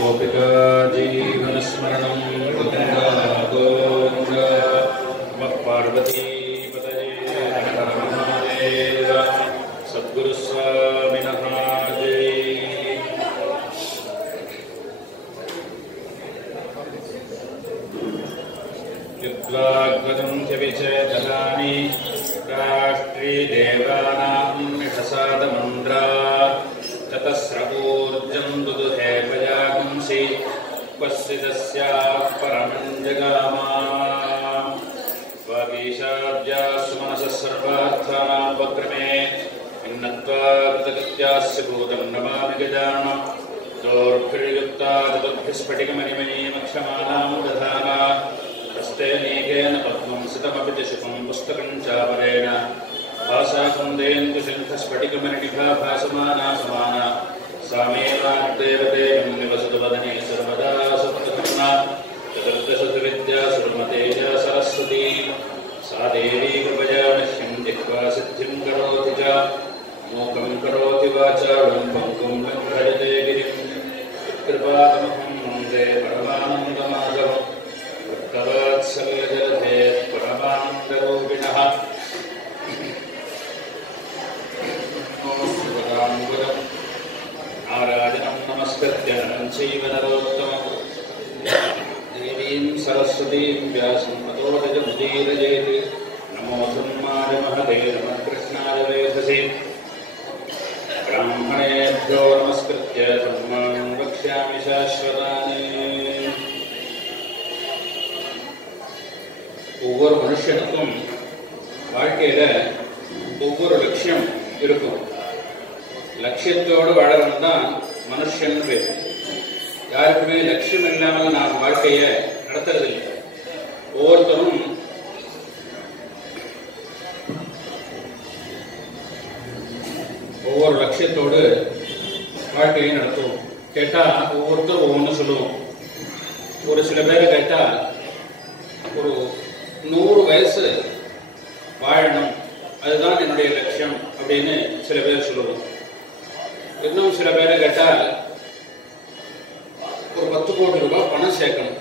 गोपिका जीवनस्मरणं गोविन्द गोविन्द नमः पार्वती पतये हर महादेव सद्गुरु स्वामिनः जय। युद्धाद्वतं च विचेतनानि राष्ट्रीदेवानां निषसादमन्द्रा ततस्रवोर्जं दुदुहे पयागुंसि क्वस्सिदस्याः परमं जगामा वागीशाब्जासु मनसः सर्वार्थानां वक्रमे इन्नत्वा कृतकृत्यास्य भूतं नमामि गजाननं दोर्भिर्युक्ता तदुर्भिस्फटिकमणिमणिमक्षमाणां दधाना हस्ते नीकेन पद्मं सितमपि च शुकं पुस्तकं चापरेण भासाकुन्देन्दु शङ्खस्फटिकमणिनिभा भासमाना समाना सा मे वाग्देवतेयं निवसतु वदने सर्वदा सप्तकर्णा चतुर्दशविद्या सुरमतेजा सरस्वती सा देवी कृपया नश्यं जिह्वा सिद्धिं करोति च मूकं करोति वाचालं पङ्गुं लङ्घयते गिरिं कृपातमहं वन्दे परमानन्दमाधवम् भक्तवत्सल्यजलधे परमानन्दरूपिणः नारायणं नमस्कृत्य नरं चैव नरोत्तमं देवीं सरस्वतीं व्यासं ततो जयमुदीरयेत् नमो ब्रह्माय महते नमः कृष्णाय वेधसे ब्राह्मणेभ्यो नमस्कृत्य धर्मान् वक्ष्यामि शाश्वतानि। ஒவ்வொரு மனுஷனுக்கும் வாழ்க்கையில ஒவ்வொரு லட்சியம் இருக்கும். லட்சியத்தோடு வாழறவன் தான் மனுஷன் பேர். யாருக்குமே லட்சியம் இல்லாமல் நான் வாழ்க்கைய நடத்துறதில்லை. ஒவ்வொருத்தரும் ஒவ்வொரு லட்சியத்தோடு வாழ்க்கையை நடத்துவோம். கேட்டா ஒவ்வொருத்தரும் ஒவ்வொன்று சொல்லுவோம். ஒரு சில பேரை கேட்டா ஒரு 100 வயசு வாழணும், அதுதான் என்னுடைய லட்சியம் அப்படின்னு சில பேர் சொல்லுவோம். இன்னும் சில பேரை கேட்டால் ஒரு 10 கோடி ரூபாய் பணம் சேர்க்கணும்,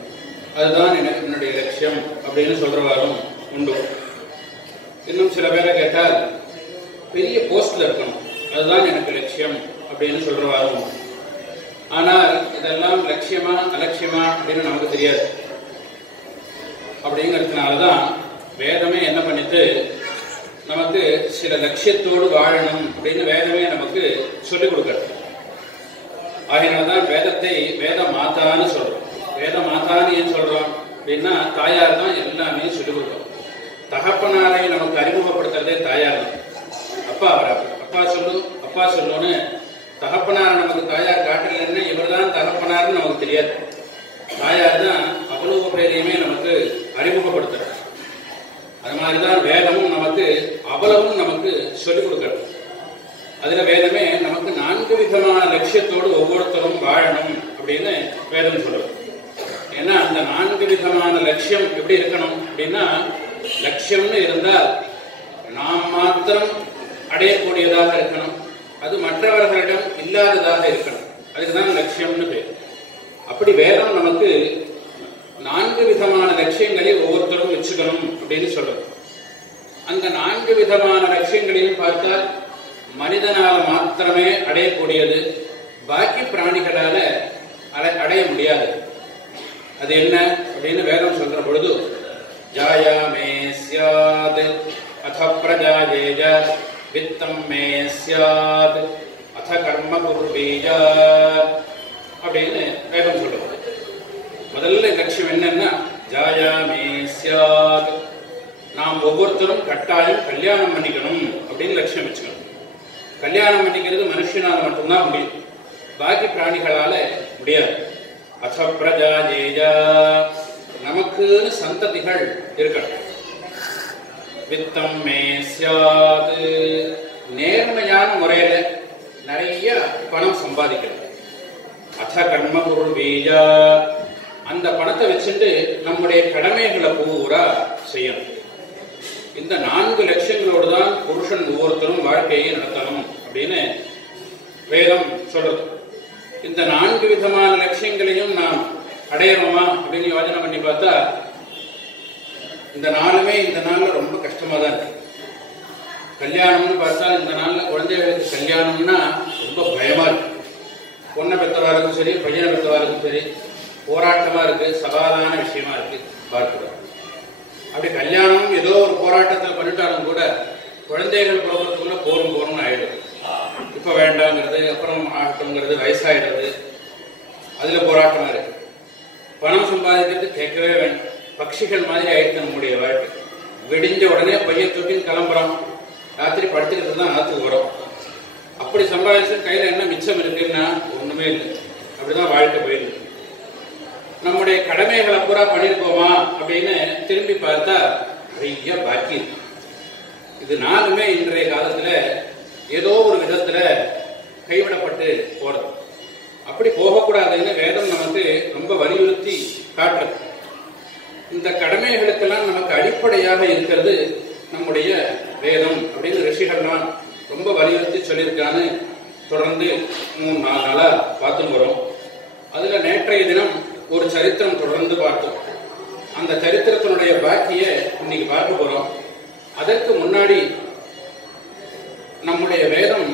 அதுதான் எனக்கு என்னுடைய லட்சியம் அப்படின்னு சொல்றவாரும் உண்டு. இன்னும் சில பேரை கேட்டால் பெரிய போஸ்ட்ல இருக்கணும், அதுதான் எனக்கு லட்சியம் அப்படின்னு சொல்றவாரும். ஆனால் இதெல்லாம் லட்சியமா அலட்சியமா அப்படின்னு நமக்கு தெரியாது. அப்படிங்கிறதுனாலதான் வேதமே என்ன பண்ணிட்டு நமக்கு சில லட்சியத்தோடு வாழணும் அப்படின்னு வேதமே நமக்கு சொல்லிக் கொடுக்கிறது. ஆகையினால்தான் வேதத்தை வேத மாதான்னு சொல்றோம். வேத மாதான்னு ஏன் சொல்றோம் அப்படின்னா தாயார் தான் எல்லாமே சொல்லிக் கொடுக்கும். தகப்பனாரை நமக்கு அறிமுகப்படுத்துறதே தாயார் தான். அப்பா சொல்லுன்னு தகப்பனாரை நமக்கு தாயார் காட்டலன்னு இவர் தான் தகப்பனார்னு நமக்கு தெரியாது. தாயார் தான் அவ்வளவு பேரையுமே நமக்கு அறிமுகப்படுத்துறார். அது மாதிரிதான் வேதமும் நமக்கு அவ்வளவும் நமக்கு சொல்லிக் கொடுக்கிறது. அதுல வேதமே நமக்கு 4 விதமான லட்சியத்தோடு ஒவ்வொருத்தரும் வாழணும் அப்படின்னு வேதம் சொல்றது. ஏன்னா அந்த 4 விதமான லட்சியம் எப்படி இருக்கணும் அப்படின்னா, லட்சியம்னு இருந்தால் நாம் மாத்திரம் அடையக்கூடியதாக இருக்கணும், அது மற்றவர்களிடம் இல்லாததாக இருக்கணும், அதுக்குதான் லட்சியம்னு பேர். அப்படி வேதம் நமக்கு 4 விதமான லட்சியங்களை ஒவ்வொருத்தரும் வச்சுக்கணும் அப்படின்னு சொல்றது. அந்த 4 விதமான லட்சியங்களையும் பார்த்தால் மனிதனால மாத்திரமே அடையக்கூடியது, பாக்கி பிராணிகளால அடைய முடியாது. அது என்ன அப்படின்னு வேதம் சொல்ற பொழுது, ஜாயா மே ஸ்யாத் அத பிரஜாயேஜ வித்தம் மே ஸ்யாத் அத கர்ம குர்வீஜ அப்படின்னு வேதம் சொல்றது. முதல்ல லட்சியம் என்னன்னா ஜாயா மே ஸ்யாத், நாம் ஒவ்வொருத்தரும் கட்டாயம் கல்யாணம் பண்ணிக்கணும் அப்படின்னு லட்சியம் வச்சுக்கணும். கல்யாணம் பண்ணிக்கிறது மனுஷனால மட்டும்தான் முடியும், பாக்கி பிராணிகளால முடியாது. அத பிரஜாயேஜா, நமக்குன்னு சந்ததிகள் இருக்கணும். வித்தம் மே ஸ்யாத், நேர்மையான முறையில நிறைய பணம் சம்பாதிக்கணும். அத கர்ம குர்வீஜா, அந்த பணத்தை வச்சுட்டு நம்முடைய கடமைகளை பூரா செய்யணும். இந்த 4 லட்சியங்களோடு தான் புருஷன் ஒவ்வொருத்தரும் வாழ்க்கையை நடத்தணும் அப்படின்னு வேதம் சொல்றது. இந்த 4 விதமான லட்சியங்களையும் நாம் அடையணுமா அப்படின்னு யோசனை பண்ணி பார்த்தா இந்த நாளுமே இந்த நாள்ல ரொம்ப கஷ்டமா தான் இருக்கு. கல்யாணம்னு பார்த்தா இந்த நாள்ல குழந்தைகளுக்கு கல்யாணம்னா ரொம்ப பயமா இருக்கு. பொண்ணை பெற்றவாருக்கும் சரி, பையனை பெற்றவாருக்கும் சரி, போராட்டமா இருக்கு, சவாலான விஷயமா இருக்கு பார்க்கிறோம். அப்படி கல்யாணம் ஏதோ ஒரு போராட்டத்தில் பண்ணிட்டாலும் கூட குழந்தைகள் போகிறதுக்குள்ள போரும் ஆயிடுது. இப்ப வேண்டாங்கிறது, அப்புறம் ஆகட்டும்ங்கிறது, வயசாயிடுறது, அதுல போராட்டமா இருக்கு. பணம் சம்பாதிக்கிறது கேட்கவே வேண்டாம், பட்சிகள் மாதிரி ஆயிடுச்சு நம்முடைய வாழ்க்கை. விடிஞ்ச உடனே பையன் தூக்கின்னு கிளம்புறோம், ராத்திரி படுத்துக்கிட்டு தான் ஆத்துக்கு வரும். அப்படி சம்பாதிச்சு கையில என்ன மிச்சம் இருக்குன்னா ஒண்ணுமே இல்லை. அப்படிதான் வாழ்க்கை போயிருக்கு. நம்முடைய கடமைகளை பூரா பண்ணிருக்கோமா அப்படின்னு திரும்பி பார்த்தா நிறைய பாக்கி இருக்கு. இது நாளுமே இன்றைய காலத்துல ஏதோ ஒரு விதத்துல கைவிடப்பட்டு போறது. அப்படி போகக்கூடாதுன்னு வேதம் நமக்கு ரொம்ப வலியுறுத்தி காட்டுறது. இந்த கடமைகளுக்கெல்லாம் நமக்கு அடிப்படையாக இருக்கிறது நம்முடைய வேதம் அப்படின்னு ரிஷிகள்லாம் ரொம்ப வலியுறுத்தி சொல்லியிருக்கான்னு தொடர்ந்து 3-4 நாளா பார்த்துன்னு வரோம். அதுல நேற்றைய தினம் ஒரு சரித்திரம் தொடர்ந்து பார்த்தோம். அந்த சரித்திரத்தினுடைய பாக்கிய இன்னைக்கு பார்க்க போறோம். அதற்கு முன்னாடி நம்முடைய வேதம்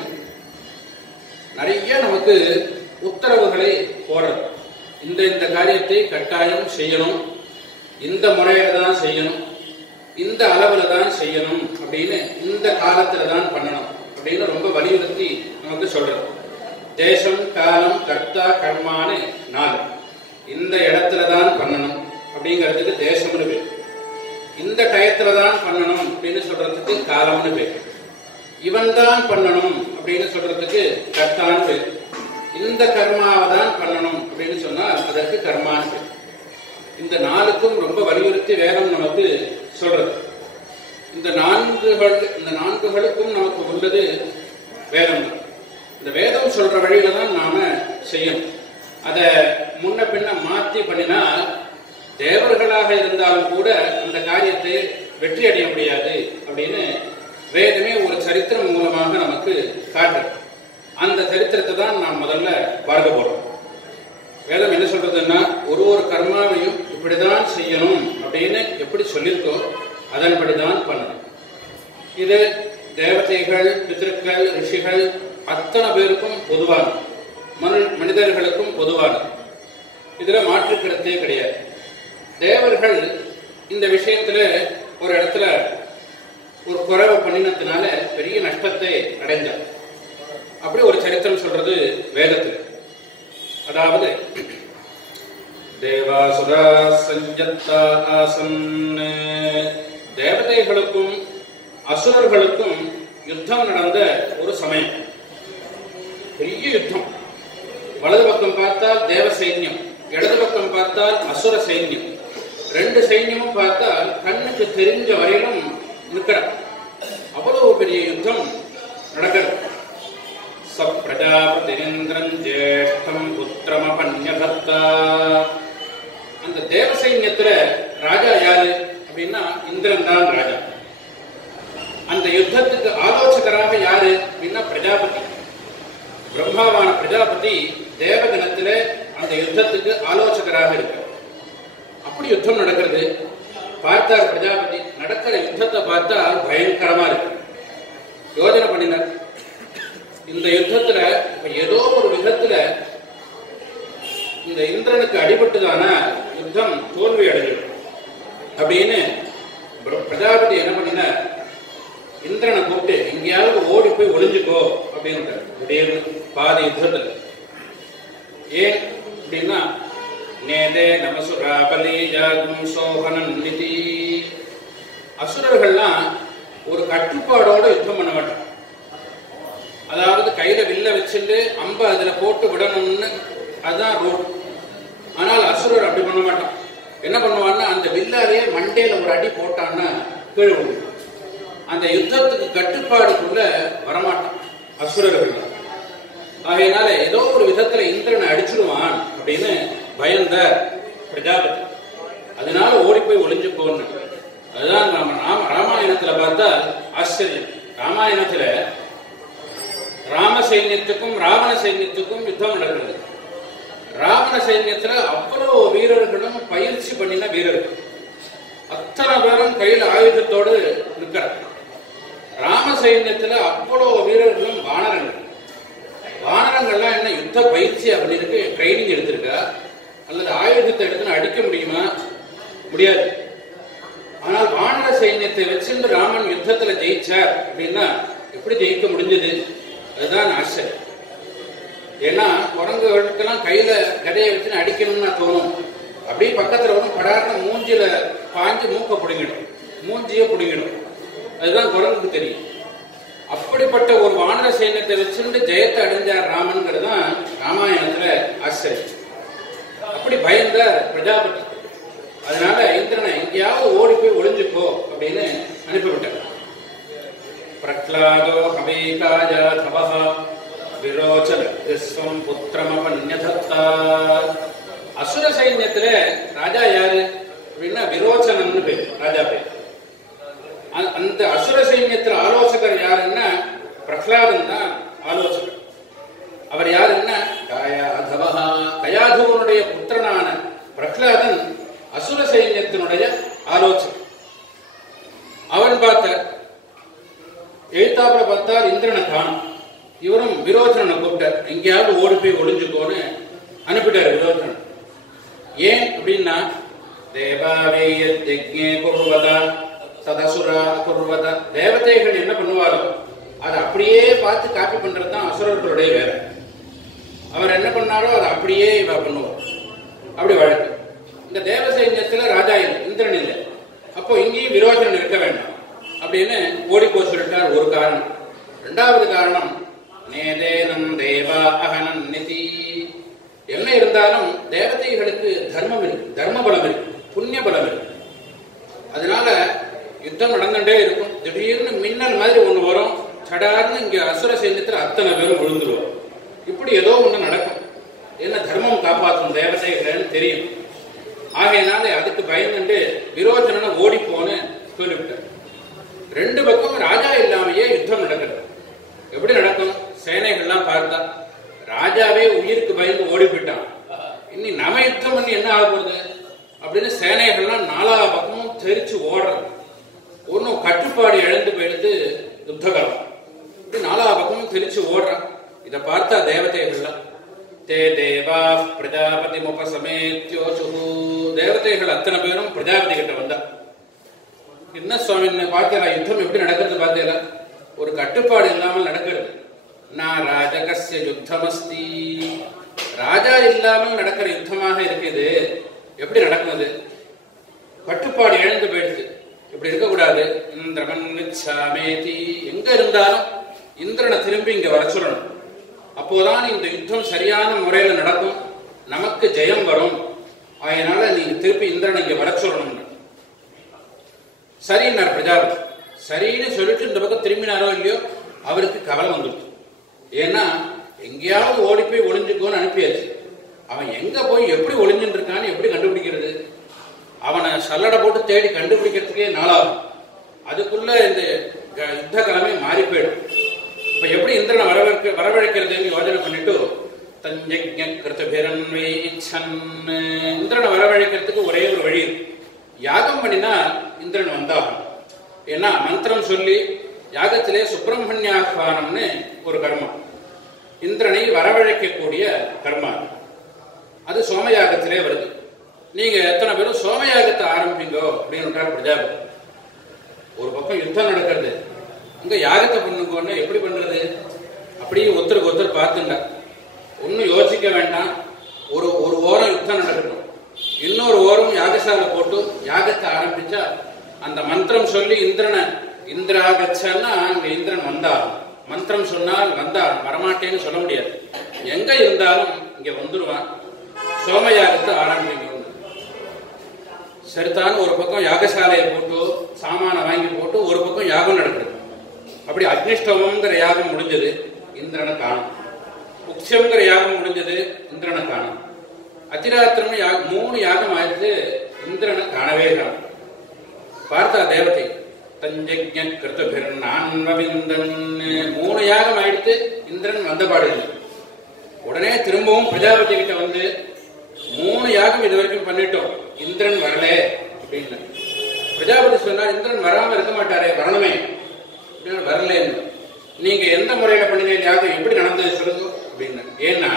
நிறைய நமக்கு உத்தரவுகளை போடுறது. இந்த காரியத்தை கட்டாயம் செய்யணும், இந்த முறையில தான் செய்யணும், இந்த அளவுல தான் செய்யணும் அப்படின்னு, இந்த காலத்துல தான் பண்ணணும் அப்படின்னு ரொம்ப வலியுறுத்தி நமக்கு சொல்றது. தேசம், காலம், கர்த்தா, கர்மான்னு 4. இந்த இடத்துல தான் பண்ணணும் அப்படிங்கிறதுக்கு தேசம்னு பேர். இந்த டயத்துல தான் பண்ணணும் அப்படின்னு சொல்றதுக்கு காலம்னு பேர். இவன் தான் பண்ணணும் அப்படின்னு சொல்றதுக்கு கர்த்தான்னு பேர். இந்த கர்மாவை தான் பண்ணணும் அப்படின்னு சொன்னால் அதற்கு கர்மான்னு பேர். இந்த 4க்கும் ரொம்ப வலியுறுத்தி வேதம் நமக்கு சொல்றது. இந்த 4களுக்கும் நமக்கு உள்ளது வேதம் தான். இந்த வேதம் சொல்ற வழியில தான் நாம செய்யணும். அத முன்ன பின்ன மாத்தி பண்ணினா தேவர்களாக இருந்தாலும் கூட அந்த காரியத்தை வெற்றி அடைய முடியாது அப்படின்னு வேதமே ஒரு சரித்திரம் மூலமாக நமக்கு காட்டுறது. அந்த சரித்திரத்தை தான் நாம் முதல்ல பார்க்க போறோம். வேதம் என்ன சொல்றதுன்னா, ஒரு கர்மாவையும் இப்படிதான் செய்யணும் அப்படின்னு எப்படி சொல்லியிருக்கோ அதன்படிதான் பண்ணணும். இது தேவதைகள், பித்ருக்கள், ரிஷிகள் அத்தனை பேருக்கும் பொதுவான, மனிதர்களுக்கும் பொதுவான, இதுல மாற்றுக்கிறதே கிடையாது. தேவர்கள் இந்த விஷயத்துல ஒரு இடத்துல ஒரு குறைவு பண்ணினத்தினால பெரிய நஷ்டத்தை அடைந்தார். அப்படி ஒரு சரித்திரம் சொல்றது வேதத்தில். அதாவது தேவாசுரா சஞ்சத்தா ஆசன், தேவதைகளுக்கும் அசுரர்களுக்கும் யுத்தம் நடந்த ஒரு சமயம். பெரிய யுத்தம். வலது பக்கம் பார்த்தால் தேவ சைன்யம், இடது பக்கம் பார்த்தால் அசுர சைன்யம். 2 சைன்யமும் பார்த்தால் கண்ணுக்கு தெரிஞ்ச வரையிலும் நிற்கிற அவ்வளவு பெரிய யுத்தம் நடக்கிறது. சப்ரஜாபதிந்திரன் ஜேஷ்டம் புத்திரமபன்யபர்த்தா. அந்த தேவ சைன்யத்துல ராஜா யாரு அப்படின்னா இந்திரன் தான் ராஜா. அந்த யுத்தத்துக்கு ஆலோசகராக யாரு அப்படின்னா பிரஜாபதி. பிரம்மாவான பிரஜாபதி தேவகணத்துல அந்த யுத்தத்துக்கு ஆலோசகராக இருக்க. அப்படி யுத்தம் நடக்கிறது. பார்த்தார் பிரஜாபதி, நடக்கிற யுத்தத்தை பார்த்தா பயங்கரமா இருக்கு. யோஜனை பண்ணினார், இந்த யுத்தத்துல ஏதோ ஒரு விதத்துல இந்த இந்திரனுக்கு அடிபட்டுதான யுத்தம் தோல்வி அடைஞ்சிடும் அப்படின்னு பிரஜாபதி என்ன பண்ணினார், இந்திரனை கூப்பிட்டு எங்கேயாவது ஓடி போய் ஒளிஞ்சுக்கோ அப்படின்றார். திடீர்னு பாதி யுத்தத்துல. ஏன் அப்படின்னா, நேதே நமசுரா பலி ஜாகும் சோகனன் நிதி. அசுரர்கள்லாம் ஒரு கட்டுப்பாடோட யுத்தம் பண்ண மாட்டாங்க. அதாவது கையில வில்ல வச்சுட்டு அம்ப அதுல போட்டு விடணும்னு, அதுதான் ரூல். ஆனால் அசுரர் அப்படி பண்ண மாட்டான். என்ன பண்ணுவான்னா, அந்த வில்லாலேயே மண்டையில ஒரு அடி போட்டான்னா கீழே விடும். அந்த யுத்தத்துக்கு கட்டுப்பாடுக்குள்ள வரமாட்டான் அசுரர்கள். ஆகையினால ஏதோ ஒரு விதத்துல இந்திரனை அடிச்சிடுவான் அப்படின்னு பயந்த பிரஜாபதி. அதனால ஓடி போய் ஒளிஞ்சு போன. அதுதான் நாம ராமாயணத்துல பார்த்தா ஆச்சரியம். ராமாயணத்துல ராம சைன்யத்துக்கும் ராவண சைன்யத்துக்கும் யுத்தம் நடக்கிறது. ராவண சைன்யத்துல அவ்வளவு வீரர்களும் பயிற்சி பண்ணின வீரர்கள், அத்தனை பேரும் கையில் ஆயுதத்தோடு இருக்கிறார். ராம சைன்யத்துல அவ்வளவு வீரர்களும் வானரங்கள். வானரங்கள்லாம் என்ன யுத்த பயிற்சி அப்படின்னு ட்ரைனிங் எடுத்திருக்கா, அல்லது ஆயுதத்தை எடுத்துன்னு அடிக்க முடியுமா? முடியாது. ஆனால் வானர சைன்யத்தை வச்சிருந்து ராமன் யுத்தத்துல ஜெயிச்சார் அப்படின்னா எப்படி ஜெயிக்க முடிஞ்சது? அதுதான் ஆச்சரியம். ஏன்னா குரங்குகளுக்கெல்லாம் கையில கதையை வச்சுன்னு அடிக்கணும்னு தோணும். அப்படியே பக்கத்துல வரும், படார்னு மூஞ்சில பாஞ்சு மூக்க பிடிங்கிடும், மூஞ்சிய பிடிங்கிடும். அதுதான் குரங்குக்கு தெரியும். அப்படிப்பட்ட ஒரு வானர சைன்யத்தை வச்சுட்டு ஜெயத்தை அடைஞ்சார் ராமன்கிறது தான் ராமாயணத்துல ஆச்சரியம். அப்படி பயந்த பிரஜாபதி. அதனால இந்திரனை எங்கேயாவது ஓடி போய் ஒளிஞ்சுக்கோ அப்படின்னு அனுப்பிவிட்டார். பிரக்லாதோ ஹவேகாய தபஹ விரோச்சன விஸ்வம் புத்திரமபன்யதத்தா. அசுர சைன்யத்துல ராஜா யாரு அப்படின்னா விரோச்சனன்னு பேர், ராஜா பேர். அந்த அசுர சைன்யத்துல ஆலோசகர் யாருன்னா பிரகலாதன் தான் ஆலோசகர். அவர் யாருன்னா கயாதவஹ, கயாதுவனுடைய புத்திரனான பிரகலாதன் அசுர சைன்யத்தினுடைய ஆலோசகர். அவன் பார்த்தார், எழுத்தாப்புல பார்த்தார் இந்திரனை காணும். இவரும் விரோச்சனனை கூப்பிட்டார், எங்கேயாவது ஓடி போய் ஒளிஞ்சுக்கோன்னு அனுப்பிட்டார் விரோச்சனன். ஏன் அப்படின்னா தேவாவேயே குர்வதா ததசுரா குர்வதா, தேவதைகள் என்ன பண்ணுவாரோ அதை அப்படியே பார்த்து காப்பி பண்றது தான் அசுரர்களுடைய வேலை. அவர் என்ன பண்ணாரோ அதை அப்படியே இவ பண்ணுவார். அப்படி வழக்கு. இந்த தேவ சைன்யத்துல ராஜா இல்லை, இந்திரன் இல்லை. அப்போ இங்கேயும் விரோச்சனன் இருக்க வேண்டாம் அப்படின்னு ஓடி போய் சொல்லிட்டார். ஒரு காரணம். இரண்டாவது காரணம் நேதேனம் தேவா அகனன் நிதி. என்ன இருந்தாலும் தேவதைகளுக்கு தர்மம் இருக்கு, தர்ம பலம் இருக்கு, புண்ணிய பலம் இருக்கு. அதனால யுத்தம் நடந்துட்டே இருக்கும். திடீர்னு மின்னல் மாதிரி ஒண்ணு வரும், சடார்னு இங்க அசுர சைன்யத்துல அத்தனை பேரும் விழுந்துருவோம். இப்படி ஏதோ ஒண்ணு நடக்கும். என்ன தர்மம் காப்பாற்றும் தேவதைகள்னு தெரியும். ஆகையினால அதுக்கு பயந்துட்டு விரோச்சனனை ஓடி போன்னு சொல்லிவிட்டார். ரெண்டு பக்கம் ராஜா இல்லாமையே யுத்தம் நடக்கிறது. எப்படி நடக்கும்? சேனைகள்லாம் பார்த்தா ராஜாவே உயிருக்கு பயந்து ஓடி போயிட்டான், இனி நம்ம யுத்தம் பண்ணி என்ன ஆக போகுது அப்படின்னு சேனைகள்லாம் நாலா பக்கமும் தெரிச்சு ஓடுறது. ஒன்னும் கட்டுப்பாடு இழந்து போயிடுது யுத்தகாலம். இப்படி நாலா பக்கமும் தெரிச்சு ஓடுறான். இதை பார்த்தா தேவதைகள்லாம் தே தேவா பிரஜாபதி முபசமேத்யோசு, தேவதைகள் அத்தனை பேரும் பிரஜாபதி கிட்ட வந்தா, என்ன சுவாமி பார்த்தீங்களா யுத்தம் எப்படி நடக்கிறது பார்த்தீங்களா? ஒரு கட்டுப்பாடு இல்லாமல் நடக்கிறது. நான் ராஜகஸ்ய யுத்தமஸ்தி, ராஜா இல்லாமல் நடக்கிற யுத்தமாக இருக்குது. எப்படி நடக்கிறது? கட்டுப்பாடு இழந்து போயிடுது. இப்படி இருக்கக்கூடாது. இந்திரமன் விச்சாமேதி, எங்க இருந்தாலும் இந்திரனை திரும்பி இங்க வர சொல்லணும். அப்போதான் இந்த யுத்தம் சரியான முறையில நடக்கும், நமக்கு ஜெயம் வரும். அதனால நீங்க திருப்பி இந்திரனை இங்க வர சொல்லணும். சரின்னார் பிரஜாபதி. சரின்னு சொல்லிட்டு இந்த பக்கம் திரும்பினாரோ இல்லையோ அவருக்கு கவலை வந்துடுச்சு. ஏன்னா எங்கேயாவது ஓடி போய் ஒளிஞ்சுக்கோன்னு அனுப்பியாச்சு. அவன் எங்க போய் எப்படி ஒளிஞ்சுட்டு இருக்கான்னு எப்படி கண்டுபிடிக்கிறது? அவனை சல்லடை போட்டு தேடி கண்டுபிடிக்கிறதுக்கே நாளாகும். அதுக்குள்ள இந்த யுத்த கிழமை மாறி போயிடும். இப்ப எப்படி இந்திரனை வரவழைக்கிறதுன்னு யோஜனை பண்ணிட்டு இந்திரனை வரவழைக்கிறதுக்கு ஒரே ஒரு வழி இருக்கு. யாகம் பண்ணினா இந்திரன் வந்தாகும். ஏன்னா மந்திரம் சொல்லி யாகத்திலே சுப்பிரமணியாஹ்வானம்னு ஒரு கர்மம், இந்திரனை வரவழைக்கக்கூடிய கர்மா. அது சோமயாகத்திலே வருது. நீங்க எத்தனை பேரும் சோமயாகத்தை ஆரம்பிங்கோ அப்படின்னு பிரஜாபதி. ஒரு பக்கம் யுத்தம் நடக்கிறது, இங்க யாகத்தை பண்ணுங்கன்னு எப்படி பண்றது? அப்படியே ஒருத்தருக்கு ஒருத்தர் பார்த்துண்டா. ஒன்னும் யோசிக்க வேண்டாம். ஒரு ஓரம் யுத்தம் நடக்கட்டும், இன்னொரு ஓரம் யாகசாலை போட்டு யாகத்தை ஆரம்பிச்சா அந்த மந்திரம் சொல்லி இந்திரனை இந்திராகச்சன்னா அங்க இந்திரன் வந்தா, மந்திரம் சொன்னால் வந்தா, வரமாட்டேன்னு சொல்ல முடியாது. எங்க இருந்தாலும் இங்க வந்துருவான். சோமயாகத்தை ஆரம்பிங்க. சரிதான். ஒரு பக்கம் யாகசாலையை போட்டு சாமான வாங்கி போட்டு ஒரு பக்கம் யாகம் நடக்குது. அப்படி அக்னிஷ்டவம்ங்கிற யாகம் முடிஞ்சது, இந்திரனை காணும். உக்ஷங்கிற யாகம் முடிஞ்சது, இந்திரனை காணும். அத்திராத்திரமே 3 யாகம் ஆயிடுச்சு, இந்திரனை காணவே காணும். பார்த்தா தேவதை தஞ்சக்ஞ கிருதபிரன் 3 யாகம் ஆயிடுத்து, இந்திரன் வந்த பாடு இல்லை. உடனே திரும்பவும் பிரஜாபதி கிட்ட வந்து 3 யாகம் இது வரைக்கும் பண்ணிட்டோம், இந்திரன் வரல அப்படின்னு. பிரஜாபதி சொன்னார், இந்திரன் வராம இருக்க மாட்டாரே, வரணுமே. வரலன்னு. நீங்க எந்த முறையில பண்ணினீங்க, யாகம் எப்படி நடந்தது சொல்லுங்க அப்படின்னு. ஏன்னா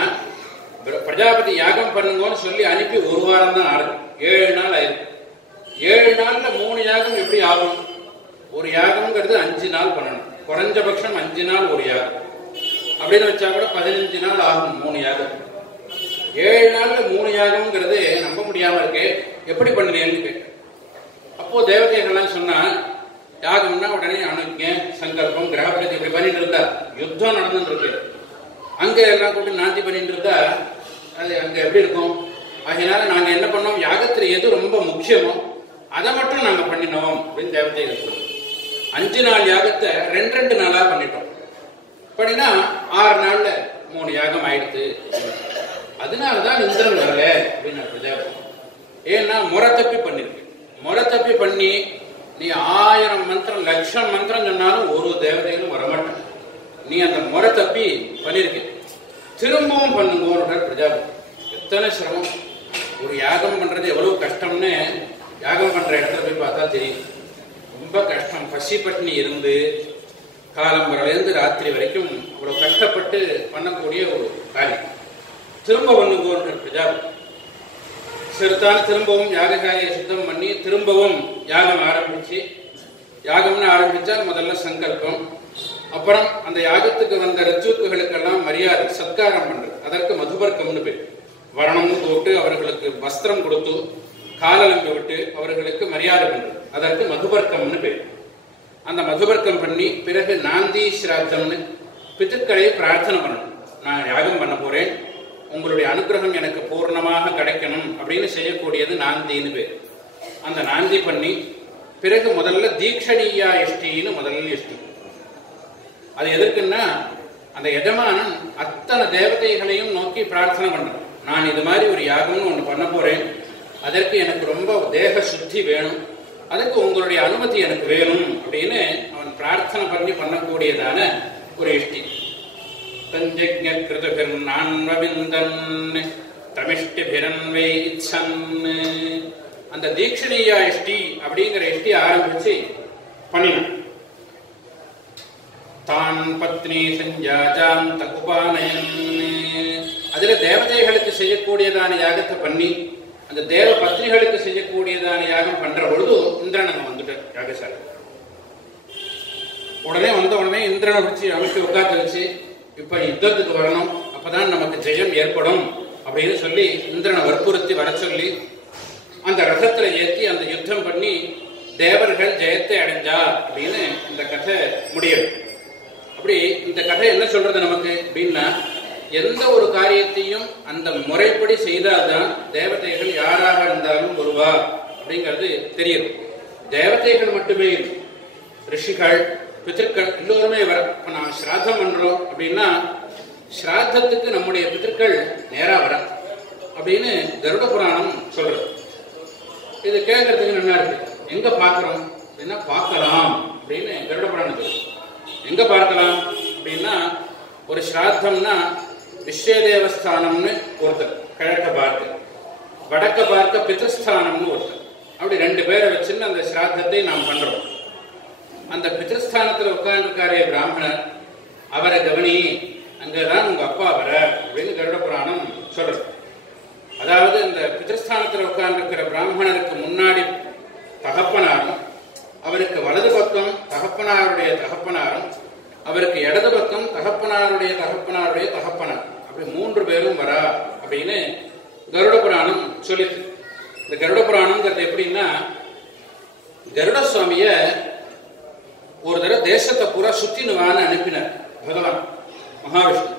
பிரஜாபதி யாகம் பண்ணுங்கன்னு சொல்லி அனுப்பி 1 வாரம் தான் ஆகுது, 7 நாள் ஆயிருக்கு. 7 நாள்ல 3 யாகம் எப்படி ஆகும்? ஒரு யாகம்ங்கிறது 5 நாள் பண்ணணும், குறைஞ்சபட்சம் 5 நாள் ஒரு யாகம் அப்படின்னு வச்சா கூட 15 நாள் ஆகும் 3 யாகம். 7 நாள்ல 3 யாகம்ங்கிறது நம்ப முடியாம இருக்கு, எப்படி பண்ணுறேன்னு கேட்க. அப்போ தேவதைகள்லாம் சொன்னா, யாகம்னா உடனே அனுஜ்ஞை சங்கல்பம் கிரகப்பிரதி இப்படி பண்ணிட்டு இருந்தா, யுத்தம் நடந்துட்டு இருக்கு, அங்க எல்லாம் கூட்டு நாந்தி பண்ணிட்டு இருந்தா அது அங்க எப்படி இருக்கும்? அதனால நாங்க என்ன பண்ணோம், யாகத்துல எது ரொம்ப முக்கியமோ அதை மட்டும் நாங்க பண்ணினோம் அப்படின்னு தேவதைகள் சொல்லுவோம். 5 நாள் யாகத்தை 2 நாளா பண்ணிட்டோம். பண்ணினா 6 நாள்ல 3 யாகம் ஆயிடுத்து. அதனாலதான் இந்திரன் வரல அப்படின்னு பிரஜாபதி. ஏன்னா முறை தப்பி பண்ணிருக்கு. முறை தப்பி பண்ணி நீ 1000 மந்திரம் 1,00,000 மந்திரம் சொன்னாலும் ஒரு தேவதைகளும் வரமாட்டான். நீ அந்த முறை தப்பி பண்ணிருக்க, திரும்பவும் பண்ணுங்க பிரஜாபதி. எத்தனை சிரமம்! ஒரு யாகம் பண்றது எவ்வளவு கஷ்டம்னு யாகம் பண்ற இடத்துல போய் பார்த்தா தெரியும். ரொம்ப கஷ்டம். பசி பட்டினி இருந்து காலம்பரிலிருந்து ராத்திரி வரைக்கும் அவ்வளவு கஷ்டப்பட்டு பண்ணக்கூடிய ஒரு காரியம். திரும்ப பண்ணுங்க பிரஜாபதி. சிறுத்தான திரும்பவும் யாகசாலையை சுத்தம் பண்ணி திரும்பவும் யாகம் ஆரம்பிச்சு, யாகம்னு ஆரம்பிச்சால் முதல்ல சங்கல்பம், அப்புறம் அந்த யாகத்துக்கு வந்த ரஜூக்குகளுக்கெல்லாம் மரியாதை சத்காரம் பண்றது, அதற்கு மதுபர்க்கம்னு பேர். வரணம்னு போட்டு அவர்களுக்கு வஸ்திரம் கொடுத்து காலலம்பி விட்டு அவர்களுக்கு மரியாதை பண்றது, அதற்கு மதுபர்க்கம்னு பேர். அந்த மதுபர்க்கம் பண்ணி பிறகு நாந்தி ஸ்ராத்தம்னு பித்துக்களை பிரார்த்தனை பண்ணணும். நான் யாகம் பண்ண போறேன், உங்களுடைய அனுகிரகம் எனக்கு பூர்ணமாக கிடைக்கணும் அப்படின்னு செய்யக்கூடியது நாந்தின்னு பேர். அந்த நாந்தி பண்ணி பிறகு முதல்ல தீக்ஷணீயா இஷ்டின்னு முதல்ல இஷ்டி. அது எதற்குன்னா, அந்த எஜமானன் அத்தனை தேவதைகளையும் நோக்கி பிரார்த்தனை பண்ணணும். நான் இது மாதிரி ஒரு யாகம்னு ஒன்று பண்ண போறேன், அதற்கு எனக்கு ரொம்ப தேக சுத்தி வேணும், அதுக்கு உங்களுடைய அனுமதி எனக்கு வேணும் அப்படின்னு அவன் பிரார்த்தனை பண்ணி பண்ணக்கூடியதான ஒரு இஷ்டி. அந்த தீக்ஷணீயா இஷ்டி அப்படிங்கிற இஷ்டி ஆரம்பிச்சு பண்ணினான். தான் பத்னி சஞ்சாஜாம் தகுபானயன், அதுல தேவதைகளுக்கு செய்யக்கூடியதான யாகத்தை பண்ணி அந்த தேவ பத்னிகளுக்கு செய்யக்கூடியதான யாகம் பண்ற பொழுது இந்திரன் அங்க வந்துட்டார் யாகசாலை. உடனே வந்த உடனே இந்திரனை பிடிச்சி அமைச்சு உட்காந்து வச்சு, இப்ப யுத்தத்துக்கு வரணும், அப்பதான் நமக்கு ஜெயம் ஏற்படும் அப்படின்னு சொல்லி இந்திரனை வற்புறுத்தி வர சொல்லி அந்த ரதத்துல ஏற்றி அந்த யுத்தம் பண்ணி தேவர்கள் ஜெயத்தை அடைஞ்சா அப்படின்னு இந்த கதை முடியும். அப்படி இந்த கதை என்ன சொல்றது நமக்கு அப்படின்னா, எந்த ஒரு காரியத்தையும் அந்த முறைப்படி செய்தால்தான் தேவதைகள் யாராக இருந்தாலும் வருவா அப்படிங்கிறது தெரியும். தேவதைகள் மட்டுமே, ரிஷிகள் பித்திருக்கள் எல்லோருமே வர. இப்ப நான் ஸ்ராத்தம் பண்றோம் அப்படின்னா ஸ்ராத்தத்துக்கு நம்முடைய பித்திருக்கள் நேரா வர அப்படின்னு கருட புராணம் சொல்றது. இது கேட்கறதுக்கு நல்லா இருக்கு. எங்க பார்க்கிறோம் அப்படின்னா, பார்க்கலாம் அப்படின்னு கருட புராணம் சொல்லுது. எங்க பார்க்கலாம் அப்படின்னா, ஒரு ஸ்ராத்தம்னா விஸ்வதேவஸ்தானம்னு ஒருத்தர் கிழக்க பார்க்க, வடக்க பார்க்க பித்ருஸ்தானம்னு ஒருத்தர், அப்படி 2 பேரை வச்சுன்னு அந்த ஸ்ராத்தத்தை நாம் பண்றோம். அந்த பித்ருஸ்தானத்துல உட்கார்ந்துருக்காரே பிராமணர், அவரை கவனி, அங்கதான் உங்க அப்பா வர அப்படின்னு கருட புராணம் சொல்றது. அதாவது இந்த பித்ருஸ்தானத்துல உட்கார்ந்துருக்கிற பிராமணருக்கு முன்னாடி தகப்பனாரும், அவருக்கு வலது பக்கம் தகப்பனாருடைய தகப்பனாரும், அவருக்கு இடது பக்கம் தகப்பனாருடைய தகப்பனாருடைய தகப்பனார், அப்படி 3 பேரும் வரா அப்படின்னு கருட புராணம் சொல்லிச்சு. இந்த கருட புராணம்ங்கிறது எப்படின்னா, கருட சுவாமிய ஒரு தடவை தேசத்தை பூரா சுத்தினுவான்னு அனுப்பினார் பகவான் மகாவிஷ்ணு.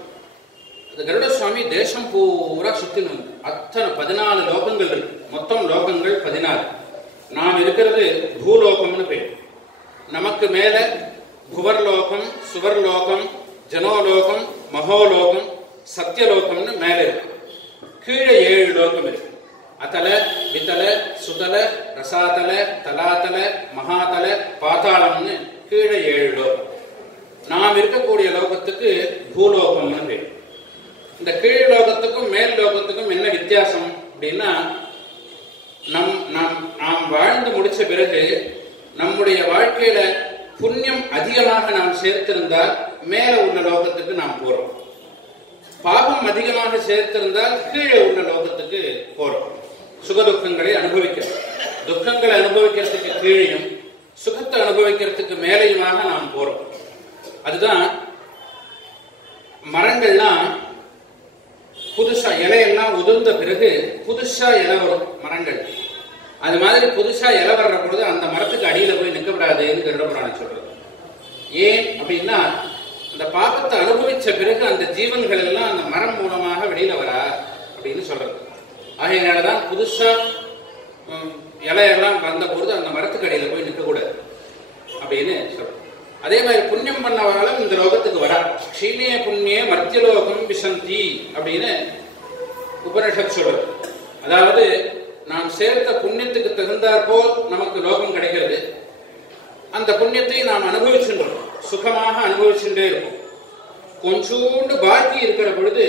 இந்த கருட சுவாமி தேசம் பூரா சுத்தினு, அத்தனை 14 லோகங்கள் இருக்கு. மொத்தம் லோகங்கள் 14. நாம் இருக்கிறது பூலோகம்னு பேர். நமக்கு மேல புவர்லோகம், சுவர்லோகம், ஜனோலோகம், மகோலோகம், சத்தியலோகம்னு மேல இருக்கு. கீழே 7 லோகம் இருக்கு. அதல, விதல, சுதல, ரசாதல, தலாதல, மகாதல, பாதாளம்னு கீழே 7 லோகம். நாம் இருக்கக்கூடிய லோகத்துக்கு பூலோகம்னு பேர். இந்த கீழ் லோகத்துக்கும் மேல் லோகத்துக்கும் என்ன வித்தியாசம் அப்படின்னா, நாம் வாழ்ந்து முடிச்ச பிறகு நம்முடைய வாழ்க்கையில புண்ணியம் அதிகமாக நாம் சேர்த்திருந்தால் மேல உள்ள லோகத்துக்கு நாம் போறோம். பாபம் அதிகமாக சேர்த்திருந்தால் கீழே உள்ள லோகத்துக்கு போறோம். சுகதுக்கங்களை அனுபவிக்கிறோம். துக்கங்களை அனுபவிக்கிறதுக்கு கீழையும் சுகத்தை அனுபவிக்கிறதுக்கு மேலையுமாக நாம் போறோம். அதுதான் மரங்கள்லாம் புதுசா இலையெல்லாம் உதிர்ந்த பிறகு புதுசா இலை வரும் மரங்கள். அது மாதிரி புதுசா இலை வர்ற பொழுது அந்த மரத்துக்கு அடியில போய் நிற்கப்படாதுன்னு கருடபுராணம் சொல்றது. ஏன் அப்படின்னா, அந்த பாபத்தை அனுபவிச்ச பிறகு அந்த ஜீவன்கள் எல்லாம் அந்த மரம் மூலமாக வெளியில வரா அப்படின்னு சொல்றது. ஆகையினாலதான் புதுசா இலையெல்லாம் வந்த பொழுது அந்த மரத்துக்கு அடியில போய் நிற்க கூடாது அப்படின்னு சொல்றது. அதே மாதிரி புண்ணியம் பண்ணவர்களும் இந்த லோகத்துக்கு வரா. க்ஷீணே புண்ணிய மர்த்தியலோகம் விசந்தி அப்படின்னு உபனிஷத் சொல்றது. அதாவது நாம் சேர்த்த புண்ணியத்துக்கு தகுந்தாற் போல் நமக்கு லோகம் கிடைக்கிறது. அந்த புண்ணியத்தை நாம் அனுபவிச்சுன்றோம், சுகமாக அனுபவிச்சுட்டே இருக்கும். கொஞ்சோண்டு பாக்கி இருக்கிற பொழுது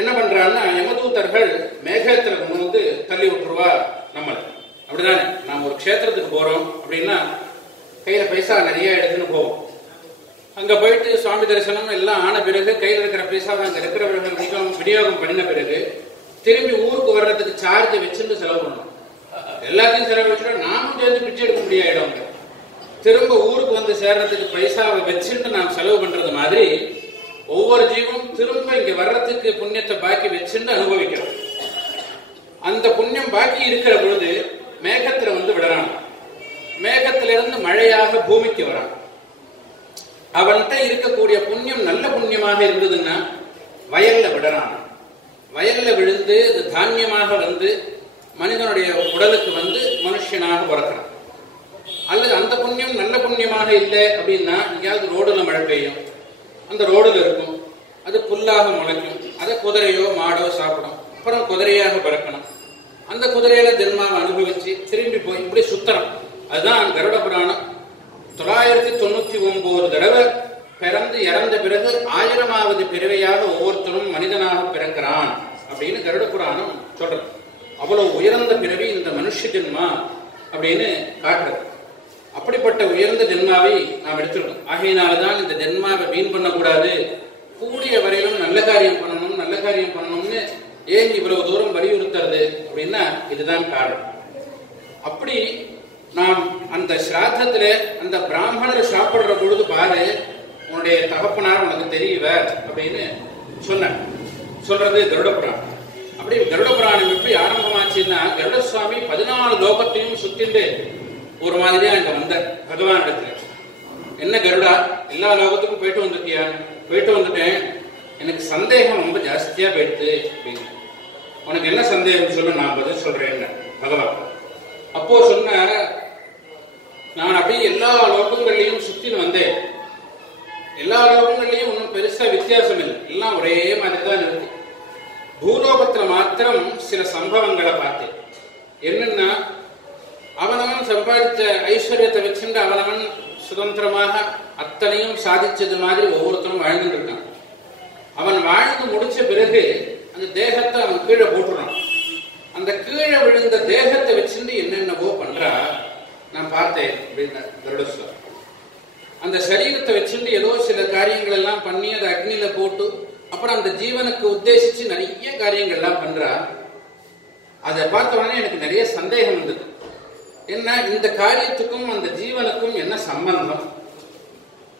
என்ன பண்றான்னா, யமதூதர்கள் மேகத்துல கொண்டு வந்து தள்ளி விட்டுருவா நம்மளை. அப்படிதானே, நாம் ஒரு க்ஷேத்திரத்துக்கு போறோம் அப்படின்னா கையில பைசா நிறைய எடுத்துன்னு போவோம். அங்க போயிட்டு சுவாமி தரிசனம் எல்லாம் ஆன பிறகு கையில் இருக்கிற பைசாவை அங்க இருக்கிறவர்கள் விநியோகம் பண்ணின பிறகு திரும்பி ஊருக்கு வர்றதுக்கு சார்ஜ் வச்சுட்டு செலவு பண்ணணும். எல்லாத்தையும் செலவு வச்சுட்டா நாமும் சேர்ந்து பிச்சை எடுக்க முடியாயிடும். திரும்ப ஊருக்கு வந்து சேர்றதுக்கு பைசாவை வச்சுட்டு நாம் செலவு பண்றது மாதிரி ஒவ்வொரு ஜீவனும் திரும்ப இங்க வர்றதுக்கு புண்ணியத்தை பாக்கி வச்சுட்டு அனுபவிக்கிறோம். அந்த புண்ணியம் பாக்கி இருக்கிற பொழுது மேகத்துல வந்து விடுறான். மேகத்திலிருந்து மழையாக பூமிக்கு வரான். அவன்கிட்ட இருக்கக்கூடிய புண்ணியம் நல்ல புண்ணியமாக இருந்ததுன்னா வயல்ல விடுறான். வயல்ல விழுந்து அது தானியமாக வந்து மனிதனுடைய உடலுக்கு வந்து மனுஷனாக பிறக்கிறான். அல்லது அந்த புண்ணியம் நல்ல புண்ணியமாக இல்லை அப்படின்னா, எங்கேயாவது ரோடுல மழை பெய்யும், அந்த ரோடுல இருக்கும், அது புல்லாக முளைக்கும், அதை குதிரையோ மாடோ சாப்பிடும், அப்புறம் குதிரையாக பிறக்கணும். அந்த குதிரையில ஜென்மாவை அனுபவிச்சு திரும்பி போய் இப்படி சுத்தரம். அதுதான் கருட புராணம் 999 தடவை பிறந்து இறந்த பிறகு 1000வது பிறவையாக ஒவ்வொருத்தரும் மனிதனாக பிறக்கிறான் அப்படின்னு கருட புராணம் சொல்றது. அவ்வளவு உயர்ந்த பிறவி இந்த மனுஷ ஜென்மா அப்படின்னு காட்டுறது. அப்படிப்பட்ட உயர்ந்த ஜென்மாவை நாம் எடுத்துக்கணும். ஆகையினால்தான் இந்த ஜென்மாவை வீண் பண்ணக்கூடாது, கூடிய வரையிலும் நல்ல காரியம் பண்ணணும், நல்ல காரியம் பண்ணணும்னு ஏன் இவ்வளவு தூரம் வலியுறுத்துறது அப்படின்னா இதுதான் காரணம். அப்படி நாம் அந்த ஸ்ராத்தத்துல அந்த பிராமணர் சாப்பிடுற பொழுது பாரு, உன்னுடைய தகப்பனார் உனக்கு தெரியவ அப்படின்னு சொல்றது கருட புராணம். அப்படி கருட புராணம் எப்படி ஆரம்பமாச்சுன்னா, கருட சுவாமி 14 லோகத்தையும் சுத்திண்டு ஒரு மாதிரியா இங்க வந்த பகவான் இடத்துல, என்ன கருடா எல்லா லோகத்துக்கும் போயிட்டு வந்துட்டியா? போயிட்டு வந்துட்டேன், எனக்கு சந்தேகம் ரொம்ப ஜாஸ்தியா போயிடுது அப்படின்னு. உனக்கு என்ன சந்தேகம் சொல்லு, நான் பதில் சொல்றேன் பகவான். அப்போ சொன்ன, நான் அப்படியே எல்லா லோகங்கள்லையும் சுத்தின்னு வந்தேன். எல்லா லோகங்கள்லையும் ஒன்றும் பெருசா வித்தியாசம் இல்லை, எல்லாம் ஒரே மாதிரி தான் இருக்கு. பூலோகத்துல மாத்திரம் சில சம்பவங்களை பார்த்தேன். என்னன்னா, அவனவன் சம்பாதிச்ச ஐஸ்வர்யத்தை வச்சுட்டு அவனவன் சுதந்திரமாக அத்தனையும் சாதிச்சது மாதிரி ஒவ்வொருத்தரும் வாழ்ந்துட்டு இருக்கான். அவன் வாழ்ந்து முடிச்ச பிறகு அந்த தேகத்தை அவன் கீழே போட்டுறான். அந்த கீழே விழுந்த தேகத்தை வச்சுட்டு என்னென்னவோ பண்றா நான் பார்த்தேன் அப்படின்னா கருடசுவாமி. அந்த சரீரத்தை வச்சுட்டு ஏதோ சில காரியங்கள் எல்லாம் பண்ணி அதை அக்னியில போட்டு அப்புறம் அந்த ஜீவனுக்கு உத்தேசிச்சு நிறைய காரியங்கள் எல்லாம் பண்றா. அதை பார்த்த உடனே எனக்கு நிறைய சந்தேகம் இருந்தது. என்ன, இந்த காரியத்துக்கும் அந்த ஜீவனுக்கும் என்ன சம்பந்தம்?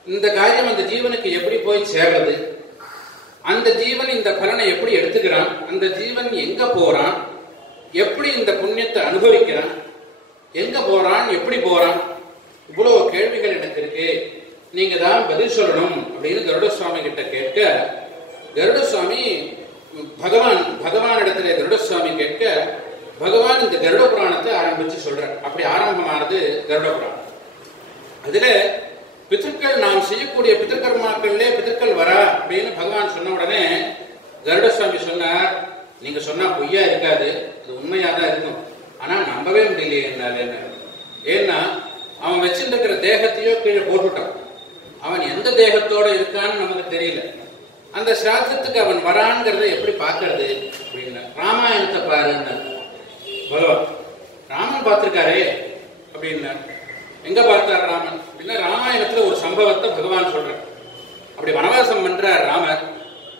இந்த காரியம் அந்த ஜீவனுக்கு எப்படி போய் சேர்றது? அந்த ஜீவன் இந்த பலனை எப்படி எடுத்துக்கிறான்? அந்த ஜீவன் எங்க போறான்? எப்படி இந்த புண்ணியத்தை அனுபவிக்கிறான்? எங்க போறான்? எப்படி போறான்? இவ்வளவு கேள்விகள் எனக்கு இருக்கு, நீங்க தான் பதில் சொல்லணும் அப்படின்னு கருட சுவாமி கிட்ட கேட்க, கருட சுவாமி பகவான் இடத்துல கருட சுவாமி கேட்க, பகவான் இந்த கருட புராணத்தை ஆரம்பிச்சு சொல்ற. அப்படி ஆரம்பமானது கருட புராணம். அதுல பிதர்கள் நாம் செய்யக்கூடிய பிதர்கர்மாக்கள்ல பிதர்கள் வரா அப்படின்னு பகவான் சொன்ன உடனே கருட சுவாமி சொன்னார், நீங்க சொன்னா பொய்யா இருக்காது, அது உண்மையாதான் இருக்கும், ஆனா நம்பவே முடியலையே என்னால. ஏன்னா அவன் வச்சிருக்கிற தேகத்தையோ கீழே போட்டுட்டான். அவன் எந்த தேகத்தோட இருக்கான்னு நமக்கு தெரியல. அந்த ஸ்ராத்தத்துக்கு அவன் வரான்ங்கிறத எப்படி பார்க்கறது அப்படின்னா, ராமாயணத்தை பாருன்னு பகவான். ராமன் பார்த்திருக்காரே அப்படின்னா, எங்க பார்த்தார் ராமன் அப்படின்னா, ராமாயணத்துல ஒரு சம்பவத்தை பகவான் சொல்றார். அப்படி வனவாசம் பண்றார் ராமர்.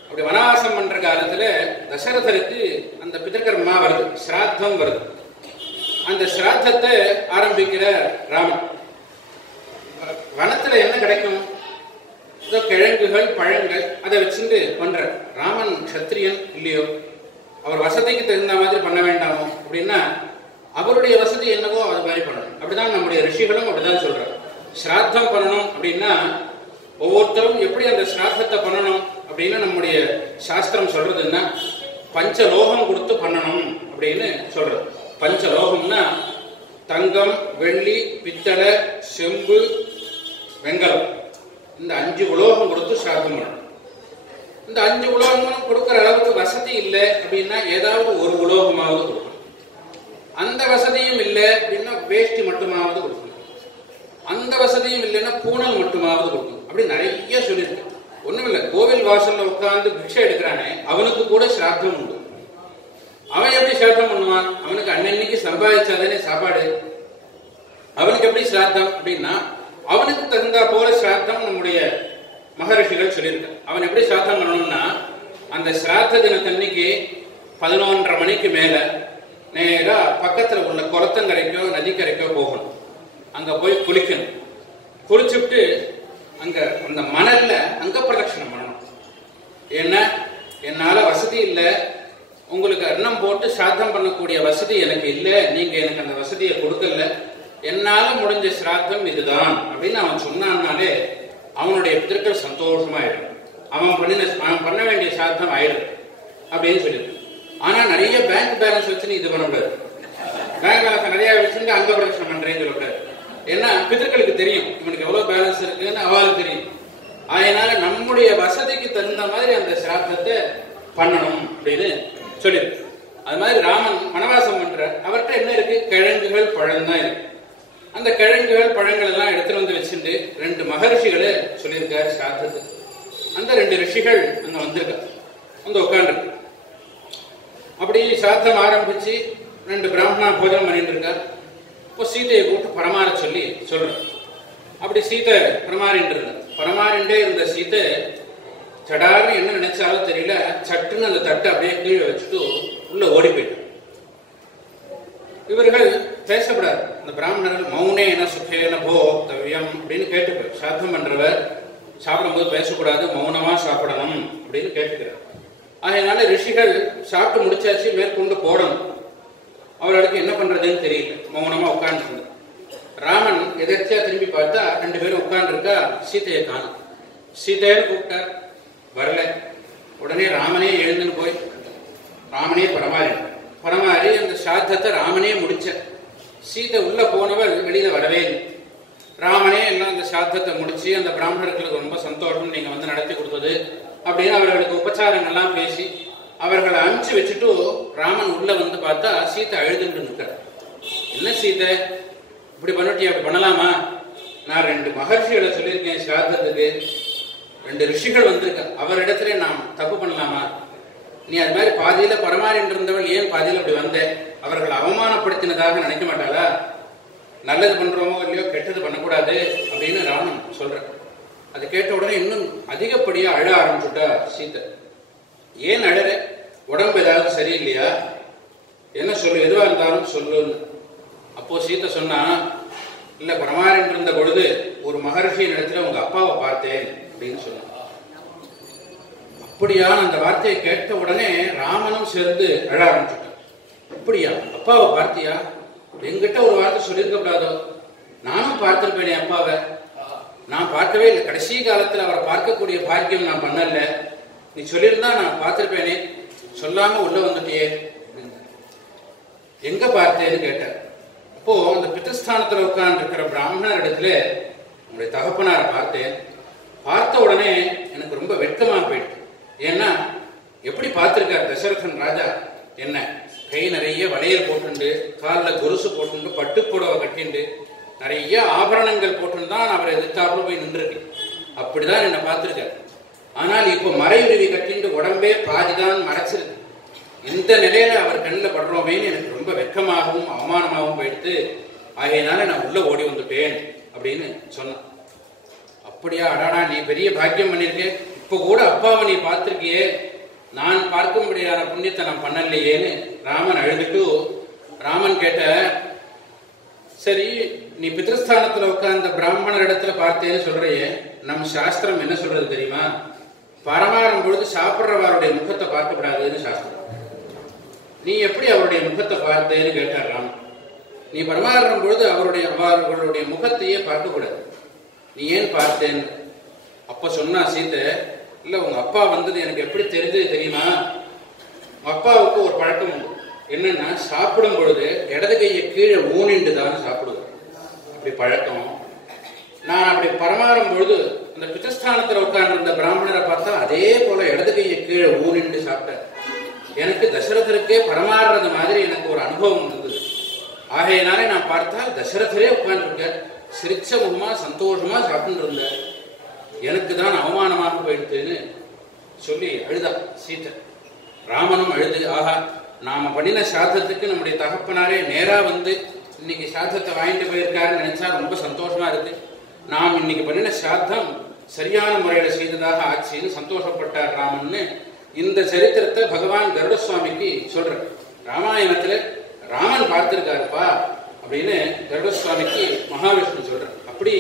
அப்படி வனவாசம் பண்ற காலத்துல தசரதருக்கு அந்த பிதர்கர்மா வருது, ஸ்ராத்தம் வருது. அந்த ஸ்ராத்தத்தை ஆரம்பிக்கிற ராமன். வனத்துல என்ன கிடைக்கும்? கிழங்குகள், பழங்கள், அதை வச்சுட்டு பண்ற. ராமன் கத்திரியன் இல்லையோ, அவர் வசதிக்கு தகுந்த மாதிரி பண்ண வேண்டாமோ அப்படின்னா, அவருடைய வசதி என்னவோ அது மாதிரி பண்ணணும். அப்படிதான் நம்முடைய ரிஷிகளும் அப்படிதான் சொல்றாங்க. ஸ்ராத்தம் பண்ணணும் அப்படின்னா ஒவ்வொருத்தரும் எப்படி அந்த ஸ்ராத்தத்தை பண்ணணும் அப்படின்னு நம்முடைய சாஸ்திரம் சொல்றதுன்னா, பஞ்சலோகம் கொடுத்து பண்ணணும் அப்படின்னு சொல்றது. பஞ்சலோகம்னா தங்கம், வெள்ளி, பித்தளை, செம்பு, வெங்கலம், இந்த 5 உலோகம் கொடுத்து ஸ்ராத்தம் பண்ணணும். இந்த 5 உலோகங்களும் கொடுக்கிற அளவுக்கு வசதி இல்லை அப்படின்னா ஏதாவது ஒரு உலோகமாவது கொடுக்கணும். அந்த வசதியும் இல்லை அப்படின்னா வேஷ்டி மட்டுமாவது கொடுக்கணும். அந்த வசதியும் இல்லைன்னா பூனல் மட்டுமாவது கொடுக்கணும். அப்படி நிறைய சொல்லியிருக்கு. ஒண்ணும் இல்லை, கோவில் வாசல்ல உட்கார்ந்து பிக்ஷை எடுக்கிறானே அவனுக்கு கூட ஸ்ராத்தம் உண்டு. அவன் எப்படி ஸ்ராத்தம் பண்ணுவான்? அவனுக்கு அன்னன்னைக்கு சம்பாதிச்சாதானே சாப்பாடு. அவனுக்கு எப்படி ஸ்ராத்தம் அப்படின்னா, அவனுக்கு தகுந்தா போல ஸ்ராத்தம் நம்முடைய மகரிஷிகள் சொல்லியிருக்காங்க. அவன் எப்படி ஸ்ராத்தம் பண்ணணும்னா, அந்த ஸ்ராத்த தினத்தன்னைக்கு 11:30 மணிக்கு மேல நேரா பக்கத்துல உள்ள குளத்தங்கரைக்கோ நதிக்கரைக்கோ போகணும். அங்க போய் குளிக்கணும். குளிச்சுட்டு அங்க அந்த மணல்ல அங்க பிரதட்சணம் பண்ணணும். ஏன்னா என்னால வசதி இல்லை, உங்களுக்கு அன்னம் போட்டு ஸ்ராத்தம் பண்ணக்கூடிய வசதி எனக்கு இல்லை, நீங்க எனக்கு அந்த வசதியை கொடுக்கல, என்னால முடிஞ்ச ஸ்ராத்தம் இதுதான் அப்படின்னு அவன் சொன்னான்னாலே அவனுடைய பிதர்கள் சந்தோஷமாயிடும். அவன் பண்ண வேண்டிய ஸ்ராத்தம் ஆயிடும் அப்படின்னு சொல்லிட்டு. ஆனா நிறைய பேங்க் பேலன்ஸ் வச்சுன்னு இது பண்ண முடியாது. பேங்க் பேலன்ஸ் நிறைய வச்சுட்டு அங்க பிரதட்சணம் பண்றேன்னு சொல்லக்கூடாது. ஏன்னா பிதர்களுக்கு தெரியும் இவனுக்கு எவ்வளவு பேலன்ஸ் இருக்குன்னு அவளுக்கு தெரியும். அதனால நம்முடைய வசதிக்கு தகுந்த மாதிரி அந்த சிராத்தத்தை பண்ணணும் அப்படின்னு சொல்லியிருக்கு. அது மாதிரி ராமன் வனவாசம் பண்ற, அவர்கிட்ட என்ன இருக்கு? கிழங்குகள், பழம் தான் இருக்கு. அந்த கிழங்குகள், பழங்கள் எல்லாம் எடுத்துட்டு வந்து வச்சுட்டு 2 மகரிஷிகளை சொல்லியிருக்காரு சிராத்தத்துக்கு. அந்த 2 ரிஷிகள் அங்க வந்திருக்காங்க, வந்து உட்காந்துருக்கு. அப்படி சிராத்தம் ஆரம்பிச்சு 2 பிராமணா போஜனம் பண்ணிட்டு இருக்கா. இப்போ சீதையை கூப்பிட்டு பரமாற சொல்லி சொல்றேன். அப்படி சீதை பரமாறின்றே இருந்த சீதை சடார்னு என்ன நினைச்சாலும் தெரியல, சட்டுன்னு அந்த தட்டை அப்படியே கீழே வச்சுட்டு உள்ள ஓடி போயிட்டு. இவர்கள் பேசப்படாது. அந்த பிராமணர்கள் மௌனேன சுகேன போக்தவ்யம் அப்படின்னு கேட்டுப்பார். சாத்தம் பண்றவர் சாப்பிடும்போது பேசக்கூடாது, மௌனமா சாப்பிடணும் அப்படின்னு கேட்டுக்கிறார். அதனால ரிஷிகள் சாப்பிட்டு முடிச்சாச்சு, மேற்கொண்டு போடணும். அவர்களுக்கு என்ன பண்றதுன்னு தெரியல, மௌனமா உட்கார்ந்து. ராமன் எதிர்த்தியா திரும்பி பார்த்தா 2 பேரும் உட்கார்ந்துருக்கா. சீதையை காணும். சீதைன்னு கூப்பிட்டார், வரல. உடனே ராமனே எழுந்துன்னு போய் ராமனே பரமாறி அந்த சாத்தத்தை ராமனே முடிச்ச. சீதை உள்ள போனவள் வெளியில வரவே இல்லை. ராமனே எல்லாம் அந்த சாத்தத்தை முடிச்சு அந்த பிராமணர்களுக்கு ரொம்ப சந்தோஷம், நீங்க வந்து நடத்தி கொடுத்தது அப்படின்னு அவர்களுக்கு உபச்சாரங்கள்லாம் பேசி அவர்களை அனுப்பிச்சு வச்சுட்டு ராமன் உள்ள வந்து பார்த்தா சீதை அழுதுன்னு இருக்கார். என்ன சீதை இப்படி பண்ணிட்டியா? அப்படி பண்ணலாமா? நான் 2 மகர்ஷிகளை சொல்லியிருக்கேன் ஸ்ராத்தத்துக்கு, 2 ரிஷிகள் வந்திருக்க, அவரிடத்துல நாம் தப்பு பண்ணலாமா? நீ அது மாதிரி பாதியில பரமாறின்று இருந்தவள் ஏன் பாதியில அப்படி வந்த? அவர்களை அவமானப்படுத்தினதாக நினைக்க மாட்டாளா? நல்லது பண்றோமோ இல்லையோ, கெட்டது பண்ணக்கூடாது அப்படின்னு ராமன் சொல்ற. அது கேட்ட உடனே இன்னும் அதிகப்படியா அழ ஆரம்பிச்சுட்டா சீதை. ஏன் அழற? உடம்பு ஏதாவது சரியில்லையா? என்ன சொல்லு, எதுவா இருந்தாலும் சொல்லுன்னு. அப்போ சீதை சொன்னா, இல்ல பரமாறின்று இருந்த பொழுது ஒரு மகர்ஷியின் இடத்துல உங்க அப்பாவை பார்த்தேன் அப்படின்னு சொன்னான். அப்படியான அந்த வார்த்தையை கேட்ட உடனே ராமனும் சேர்ந்து அழ ஆரம்பிச்சுட்டான். அப்படியா, அப்பாவை பார்த்தியா? என்கிட்ட ஒரு வார்த்தை சொல்லியிருக்க கூடாதோ? நானும் பார்த்திருப்பேனே அப்பாவை. நான் பார்க்கவே இல்லை, கடைசி காலத்துல அவரை பார்க்கக்கூடிய பாக்கியம் நான் பண்ணல. நீ சொல்லியிருந்தா நான் பார்த்திருப்பேனே, சொல்லாம உள்ள வந்துட்டியே. எங்க பார்த்தேன்னு கேட்டார். அப்போ அந்த பித்தஸ்தானத்துல உட்கார்ந்து இருக்கிற பிராமணர் இடத்துல உங்களுடைய தகப்பனாரை பார்த்தேன். பார்த்த உடனே எனக்கு ரொம்ப வெட்கமா போயிட்டு. ஏன்னா எப்படி பார்த்திருக்கார் தசரதன் ராஜா, என்ன கை நிறைய வளையல் போட்டுண்டு, காலில் கொலுசு போட்டுண்டு, பட்டுப்புடவை கட்டிண்டு, நிறைய ஆபரணங்கள் போட்டுன்னு தான் அவர் எதிர்த்தாப்புல போய் நின்றுருக்கு. அப்படிதான் என்னை பார்த்திருக்கார். ஆனால் இப்போ மறையுருவி கட்டிட்டு உடம்பே பாதிதான் மறைச்சிருக்கு. இந்த நிலையில அவர் கண்ணில் படுறோமேன்னு எனக்கு ரொம்ப வெக்கமாகவும் அவமானமாகவும் போயிடுத்து. ஆகையினால நான் உள்ள ஓடி வந்துட்டேன் அப்படின்னு சொன்னான். அப்படியா, அடாடா, நீ பெரிய பாக்கியம் பண்ணிருக்கே, இப்ப கூட அப்பாவை நீ பார்த்திருக்கியே, நான் பார்க்கும்படியான புண்ணியத்தை நான் பண்ணலையேன்னு ராமன் அழுதுட்டு, ராமன் கேட்ட, சரி நீ பித்ருஸ்தானத்துல உட்கார்ந்த பிராமணர் இடத்துல பார்த்தேன்னு சொல்றையே, நம் சாஸ்திரம் என்ன சொல்றது தெரியுமா? பரமாறும் பொழுது சாப்பிட்றவருடைய முகத்தை பார்க்க கூடாதுன்னு சாஸ்திரம். நீ எப்படி அவருடைய முகத்தை பார்த்தேன்னு கேட்டார் ராமன். நீ பரமாறும் பொழுது அவர்களுடைய முகத்தையே பார்க்க கூடாது, நீ ஏன் பார்த்தேன்? அப்ப சொன்னா சீதை, இல்ல உங்க அப்பா வந்தது எனக்கு எப்படி தெரிஞ்சது தெரியுமா? அப்பாவுக்கு ஒரு பழக்கம் உண்டு, என்னன்னா சாப்பிடும் பொழுது இடது கையை கீழே ஊனிண்டு தான் சாப்பிடுவேன், அப்படி பழக்கம். நான் அப்படி பரமாறும் பொழுது அந்த பிதஸ்தானத்தில் உட்கார்ந்து பிராமணரை பார்த்தா அதே போல இடது கையை கீழே ஊனிண்டு சாப்பிட்டேன். எனக்கு தசரதருக்கே பரமாறுறது மாதிரி எனக்கு ஒரு அனுபவம் இருந்தது. ஆகையினாலே நான் பார்த்தால் தசரதரே உட்கார்ந்துருக்க சிரிச்ச முகமா சந்தோஷமா சாப்பிட்டு இருந்த, எனக்கு தான் அவமானமாக போயிடுதுன்னு சொல்லி அழுதா சீதை. ராமனும் அழுது, ஆஹா, நாம பண்ணின சாதத்துக்கு நம்முடைய தகப்பனாரே நேரா வந்து இன்னைக்கு சாதத்தை வாங்கிட்டு போயிருக்காருன்னு நினைச்சா ரொம்ப சந்தோஷமா இருக்கு. நாம் இன்னைக்கு பண்ணின சாத்தம் சரியான முறையில செய்ததாக ஆட்சின்னு சந்தோஷப்பட்டார் ராமன்னு இந்த சரித்திரத்தை பகவான் கருட சுவாமிக்கு சொல்ற. ராமாயணத்துல ராமன் பார்த்திருக்காருப்பா அப்படின்னு கருட சுவாமிக்கு மகாவிஷ்ணு சொல்ற. அப்படி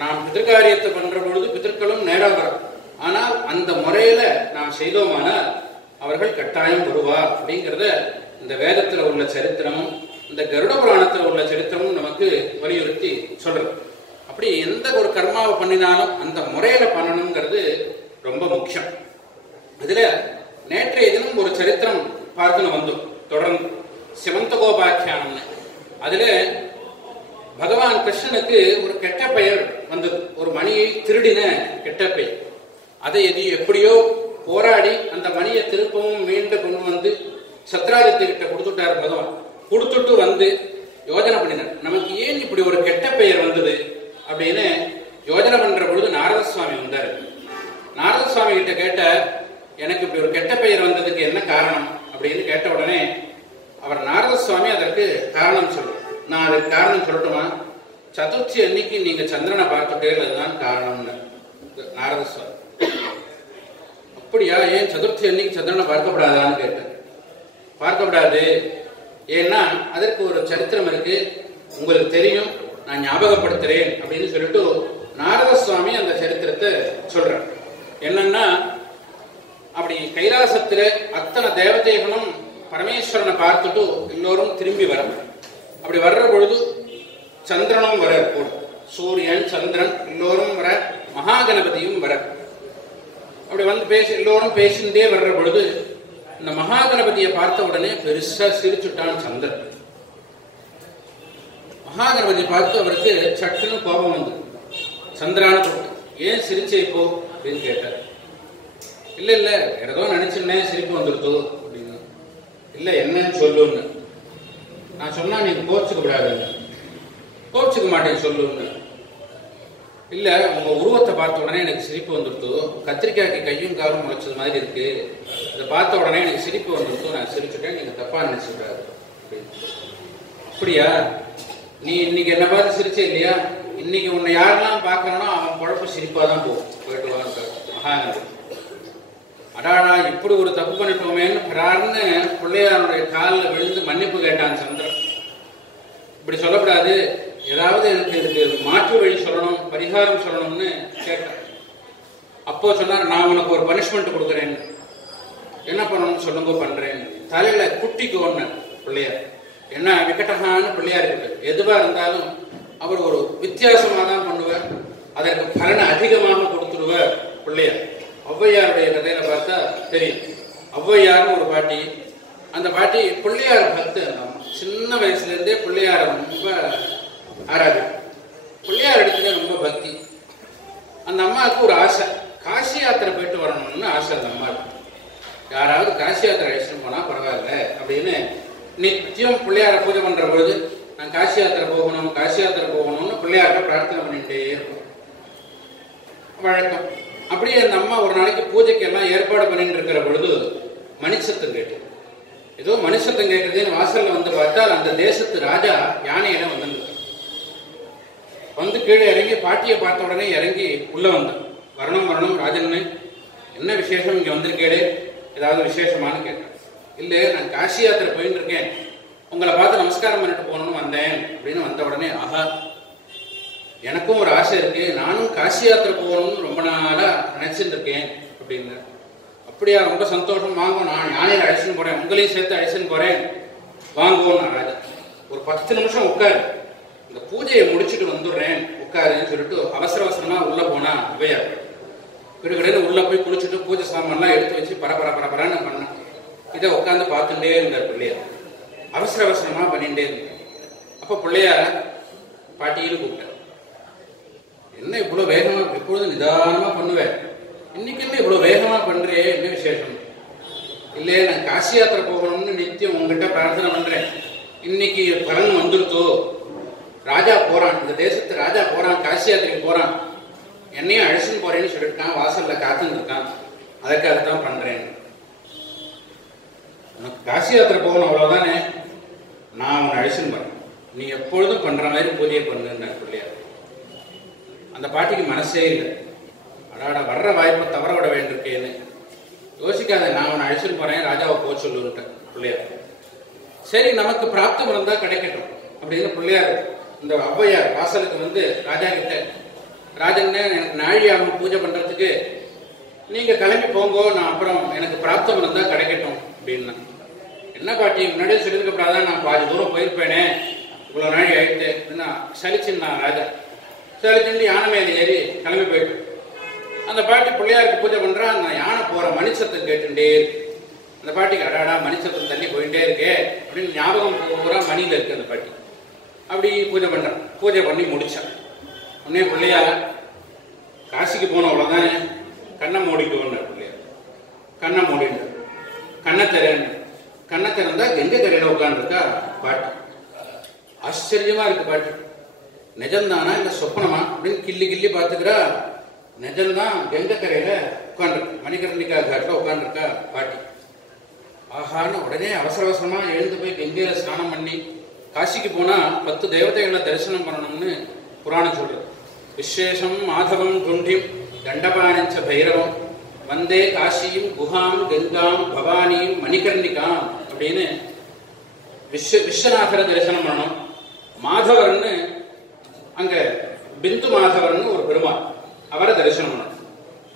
நாம் பிதற்காரியத்தை பண்ற பொழுது பிதற்களும் நேரா வரும். ஆனால் அந்த முறையில நாம் செய்தோமானால் அவர்கள் கட்டாயம் வருவார் அப்படிங்கிறத இந்த வேதத்துல உள்ள சரித்திரமும் இந்த கருட புராணத்துல உள்ள சரித்திரமும் நமக்கு வலியுறுத்தி சொல்றது. அப்படி எந்த ஒரு கர்மாவை பண்ணினாலும் அந்த முறையில பண்ணணுங்கிறது ரொம்ப முக்கியம். அதுல நேற்றைய தினம் ஒரு சரித்திரம் பார்த்துன்னு வந்தோம் தொடர்ந்து, சிமந்தகோபாக்கியானம்னு. அதுல பகவான் கிருஷ்ணனுக்கு ஒரு கெட்ட பெயர் வந்தது, ஒரு மணியை திருடின கெட்ட பெயர். அதை எப்படியோ போராடி அந்த மணியை திருப்பவும் மீண்டு கொண்டு வந்து சத்ராஜித்துக்கிட்ட கொடுத்துட்டார் பகவான். கொடுத்துட்டு வந்து யோஜனை பண்ணினார், நமக்கு ஏன் இப்படி ஒரு கெட்ட பெயர் வந்தது அப்படின்னு யோஜனை பண்ற பொழுது நாரத சுவாமி வந்தார். நாரத சுவாமி கிட்ட கேட்ட, எனக்கு இப்படி ஒரு கெட்ட பெயர் வந்ததுக்கு என்ன காரணம் அப்படின்னு கேட்ட உடனே அவர் நாரத சுவாமி அதற்கு காரணம் சொல்றார். நான் அதுக்கு காரணம் சொல்லட்டுமா? சதுர்த்தி அன்னைக்கு நீங்க சந்திரனை பார்த்துட்டே, அதுதான் காரணம்னு நாரத சுவாமி. அப்படியா, ஏன் சதுர்த்தி அன்னைக்கு சந்திரனை பார்க்கப்படாதான்னு கேட்டேன். பார்க்கப்படாது, ஏன்னா அதற்கு ஒரு சரித்திரம் இருக்கு, உங்களுக்கு தெரியும், நான் ஞாபகப்படுத்துறேன் அப்படின்னு சொல்லிட்டு நாரத சுவாமி அந்த சரித்திரத்தை சொல்றார். என்னன்னா, அப்படி கைலாசத்துல அத்தனை தேவதைகளும் பரமேஸ்வரனை பார்த்துட்டு எல்லோரும் திரும்பி வர, அப்படி வர்ற பொழுது சந்திரனும் வர கூட, சூரியன் சந்திரன் எல்லோரும் வர, மகாகணபதியும் வர. அப்படி வந்து எல்லோரும் பேசிண்டே வர்ற பொழுது இந்த மகாகணபதியை பார்த்த உடனே பெருசா சிரிச்சுட்டான் சந்திரன். மகாகணபதி பார்த்து அவருக்கு சட்டுன்னு கோபம் வந்து சந்திரான கூப்பிட்டு, ஏன் சிரிச்சே இப்போ அப்படின்னு கேட்டார். இல்ல இல்ல ஏதோ நினைச்சுன்னேன் சிரிப்பு வந்துடுதோ அப்படின்னு. இல்ல என்னன்னு சொல்லுன்னு. நான் சொன்னா நீங்க கோச்சுக்க கூடாதுன்னு. கோச்சுக்க மாட்டேன் சொல்லுன்னு. இல்ல உங்க உருவத்தை பார்த்த உடனே எனக்கு சிரிப்பு வந்துடுத்து, கத்திரிக்காய்க்கு கையும் காலும் முளைச்சது மாதிரி இருக்கு, அதை பார்த்த உடனே எனக்கு சிரிப்பு வந்துடுத்து, நான் சிரிச்சுட்டேன், நீங்க தப்பா நினைச்சுக்கூடாது அப்படின்னு. அப்படியா, நீ இன்னைக்கு என்ன பார்த்து சிரிச்சே இல்லையா, இன்னைக்கு உன்னை யாரெல்லாம் பார்க்கறனோ அவன் குழப்ப சிரிப்பா தான் போயிட்டு வாங்க மகாநதி. அடாடா, இப்படி ஒரு தப்பு பண்ணிட்டோமேன்னு பிரார்னு பிள்ளையாருடைய காலில் விழுந்து மன்னிப்பு கேட்டான் சந்திரன். இப்படி சொல்லக்கூடாது, ஏதாவது எனக்கு இதுக்கு மாற்று வழி சொல்லணும், பரிகாரம் சொல்லணும்னு கேட்டான். அப்போ சொன்னார், நான் உனக்கு ஒரு பனிஷ்மெண்ட் கொடுக்குறேன், என்ன பண்ணணும்னு சொல்லுங்க பண்றேன். தலையில குட்டிக்கு ஒண்ணு பிள்ளையார், என்ன விக்கட்டகான்னு பிள்ளையார் இருக்கு, எதுவா இருந்தாலும் அவர் ஒரு வித்தியாசமா தான் பண்ணுவார், அதற்கு பலனை அதிகமாக கொடுத்துடுவார் பிள்ளையார். ஔவையாருடைய கதையில பார்த்தா தெரியும். ஔவையார்னு ஒரு பாட்டி, அந்த பாட்டி பிள்ளையார் பக்து, சின்ன வயசுல இருந்தே பிள்ளையார ரொம்ப ஆராதி, பிள்ளையார் இடத்துல ரொம்ப பக்தி. அந்த அம்மாவுக்கு ஒரு ஆசை, காசி யாத்திரை போயிட்டு வரணும்னு ஆசை அந்த அம்மாவுக்கு. யாராவது காசி யாத்திரை அழைச்சிட்டு போனா பரவாயில்ல அப்படின்னு நித்தியம் பிள்ளையார பூஜை பண்ற பொழுது நான் காசி யாத்திரை போகணும், காசி யாத்திரை போகணும்னு பிள்ளையார்ட்ட பிரார்த்தனை பண்ணிட்டே இருக்கும் வழக்கம். அப்படியே அந்த அம்மா ஒரு நாளைக்கு பூஜைக்கு எல்லாம் ஏற்பாடு பண்ணிட்டு இருக்கிற பொழுது மணிச்சத்தம் கேட்டு, ஏதோ மனுஷத்தம் கேட்கறதுன்னு வாசல்ல வந்து பார்த்தால் அந்த தேசத்து ராஜா யானையில வந்துருக்க. வந்து கீழே இறங்கி பாட்டியை பார்த்த உடனே இறங்கி உள்ள வந்தான். வரணும் வரணும் ராஜன்னு, என்ன விசேஷம் இங்க வந்திருக்கேடே, ஏதாவது விசேஷமானு கேட்டேன். இல்லை, நான் காசி யாத்திரை போயிட்டு இருக்கேன், உங்களை பார்த்து நமஸ்காரம் பண்ணிட்டு போகணும்னு வந்தேன் அப்படின்னு வந்த உடனே, ஆஹா எனக்கும் ஒரு ஆசை இருக்கு, நானும் காசி யாத்திரை போகணும்னு ரொம்ப நாளா நினைச்சிட்டு இருக்கேன் அப்படின்னு. அப்படியா, ரொம்ப சந்தோஷம், வாங்கும், நான் யானையில அழைச்சின்னு போறேன், உங்களையும் சேர்த்து அழைச்சின்னு போறேன், வாங்குவோம். நான் ராஜா ஒரு 10 நிமிஷம் உட்காரு, இந்த பூஜையை முடிச்சுட்டு வந்துடுறேன் உட்காருன்னு சொல்லிட்டு அவசர அவசரமா உள்ள போனா அவ்வையார். பிறகு உள்ள போய் குளிச்சுட்டு பூஜை சாமான்லாம் எடுத்து வச்சு பரபரன்னு பண்ணேன். இதை உட்காந்து பார்த்துட்டே இருந்தார் பிள்ளையார். அவசர அவசரமா பண்ணிட்டே இருந்தார். அப்ப பிள்ளையார் பாட்டின்னு கூப்பிட்டார். என்ன இவ்வளவு வேகமா, எப்பொழுதும் நிதானமா பண்ணுவேன், இன்னைக்கு என்ன இவ்வளவு வேகமா பண்றே, என்ன விசேஷம்? இல்லையே, நான் காசி யாத்திரை போகணும்னு நித்தியம் உங்ககிட்ட பிரார்த்தனை பண்றேன், இன்னைக்கு பலன் வந்துருத்தோ, ராஜா போறான், இந்த தேசத்து ராஜா போறான், காசி யாத்திரைக்கு போறான், என்னையும் அழைச்சின்னு போறேன்னு சொல்லிட்டான், வாசல்ல காத்துன்னு இருக்கான், அதுக்காகத்தான் பண்றேன். உனக்கு காசி யாத்திரை போகணும் அவ்வளவுதானே, நான் உன்னை அழைச்சின்னு போறேன், நீ எப்பொழுதும் பண்ற மாதிரி பூஜையை பண்ணுன்னு பிள்ளையார். அந்த பாட்டிக்கு மனசே இல்லை, அடாடா வர்ற வாய்ப்பை தவற விட வேண்டியிருக்கேன்னு யோசிக்காத, நான் உன்னை அழைச்சின்னு போறேன், ராஜாவை போக சொல்லுன்ட்டேன் பிள்ளையார். சரி, நமக்கு பிராப்தம் இருந்தா கிடைக்கட்டும் அப்படின்னு பிள்ளையார் இந்த ஔவையார் வாசலுக்கு வந்து ராஜா கிட்ட, ராஜன் எனக்கு நாழி ஆகும் பூஜை பண்றதுக்கு, நீங்க கிளம்பி போங்கோ, நான் அப்புறம் எனக்கு பிராப்தம் இருந்தா கிடைக்கட்டும் அப்படின்னா. என்ன பாட்டி, முன்னாடியே சொல்லியிருக்கப்படாதான், நான் பாதி தூரம் போயிருப்பேனே, இவ்வளவு நாழி ஆயிட்டு அப்படின்னா சலிச்சுன்னா ராஜா. சலிச்சுட்டு யானை மேலே ஏறி கிளம்பி போயிட்டு அந்த பாட்டி பிள்ளையாருக்கு பூஜை பண்றா. அந்த யானை போற மணிச்சத்தம் கேட்டுட்டே இருக்கு. அந்த பாட்டிக்கு அடாடா மணிச்சத்தம் தண்ணி போயிட்டே இருக்கே அப்படின்னு ஞாபகம் பூரா மணியில இருக்கு அந்த பாட்டி. அப்படி பூஜை பண்றான். பூஜை பண்ணி முடிச்சான். உடனே பிள்ளையார் காசிக்கு போன அவ்வளவுதானே, கண்ணை மூடிக்கோன்னு பிள்ளையார். கண்ணை மூடிட்டு கண்ணை திறன்னு, கண்ணை திறந்தா கங்கை கரையில உட்காந்துருக்கா பாட்டி. ஆச்சரியமா இருக்கு பாட்டி, நிஜம்தானா இல்ல சொப்பனமா அப்படின்னு கிள்ளி கிள்ளி பாத்துக்கிறா. நிஜம்தான், கங்கை கரையில உட்காந்துருக்கு, மணிகர்ணிகா காட்டுல உட்காந்துருக்கா பாட்டி. ஆஹான்னு உடனே அவசர அவசரமா எழுந்து போய் கங்கையில ஸ்நானம் பண்ணி, காசிக்கு போனா 10 தேவதைகளை தரிசனம் பண்ணணும்னு புராணம் சொல்றது. விசேஷம் மாதவம் குண்டிம் தண்டபானஞ்ச பைரவம் வந்தே காசியும் குஹாம் கங்காம் பவானியும் மணிகர்ணிகாம் அப்படின்னு விஸ்வநாதரை தரிசனம் பண்ணணும். மாதவர்னு அங்க பிந்து மாதவர்னு ஒரு பெருமாள், அவரை தரிசனம் பண்ணணும்.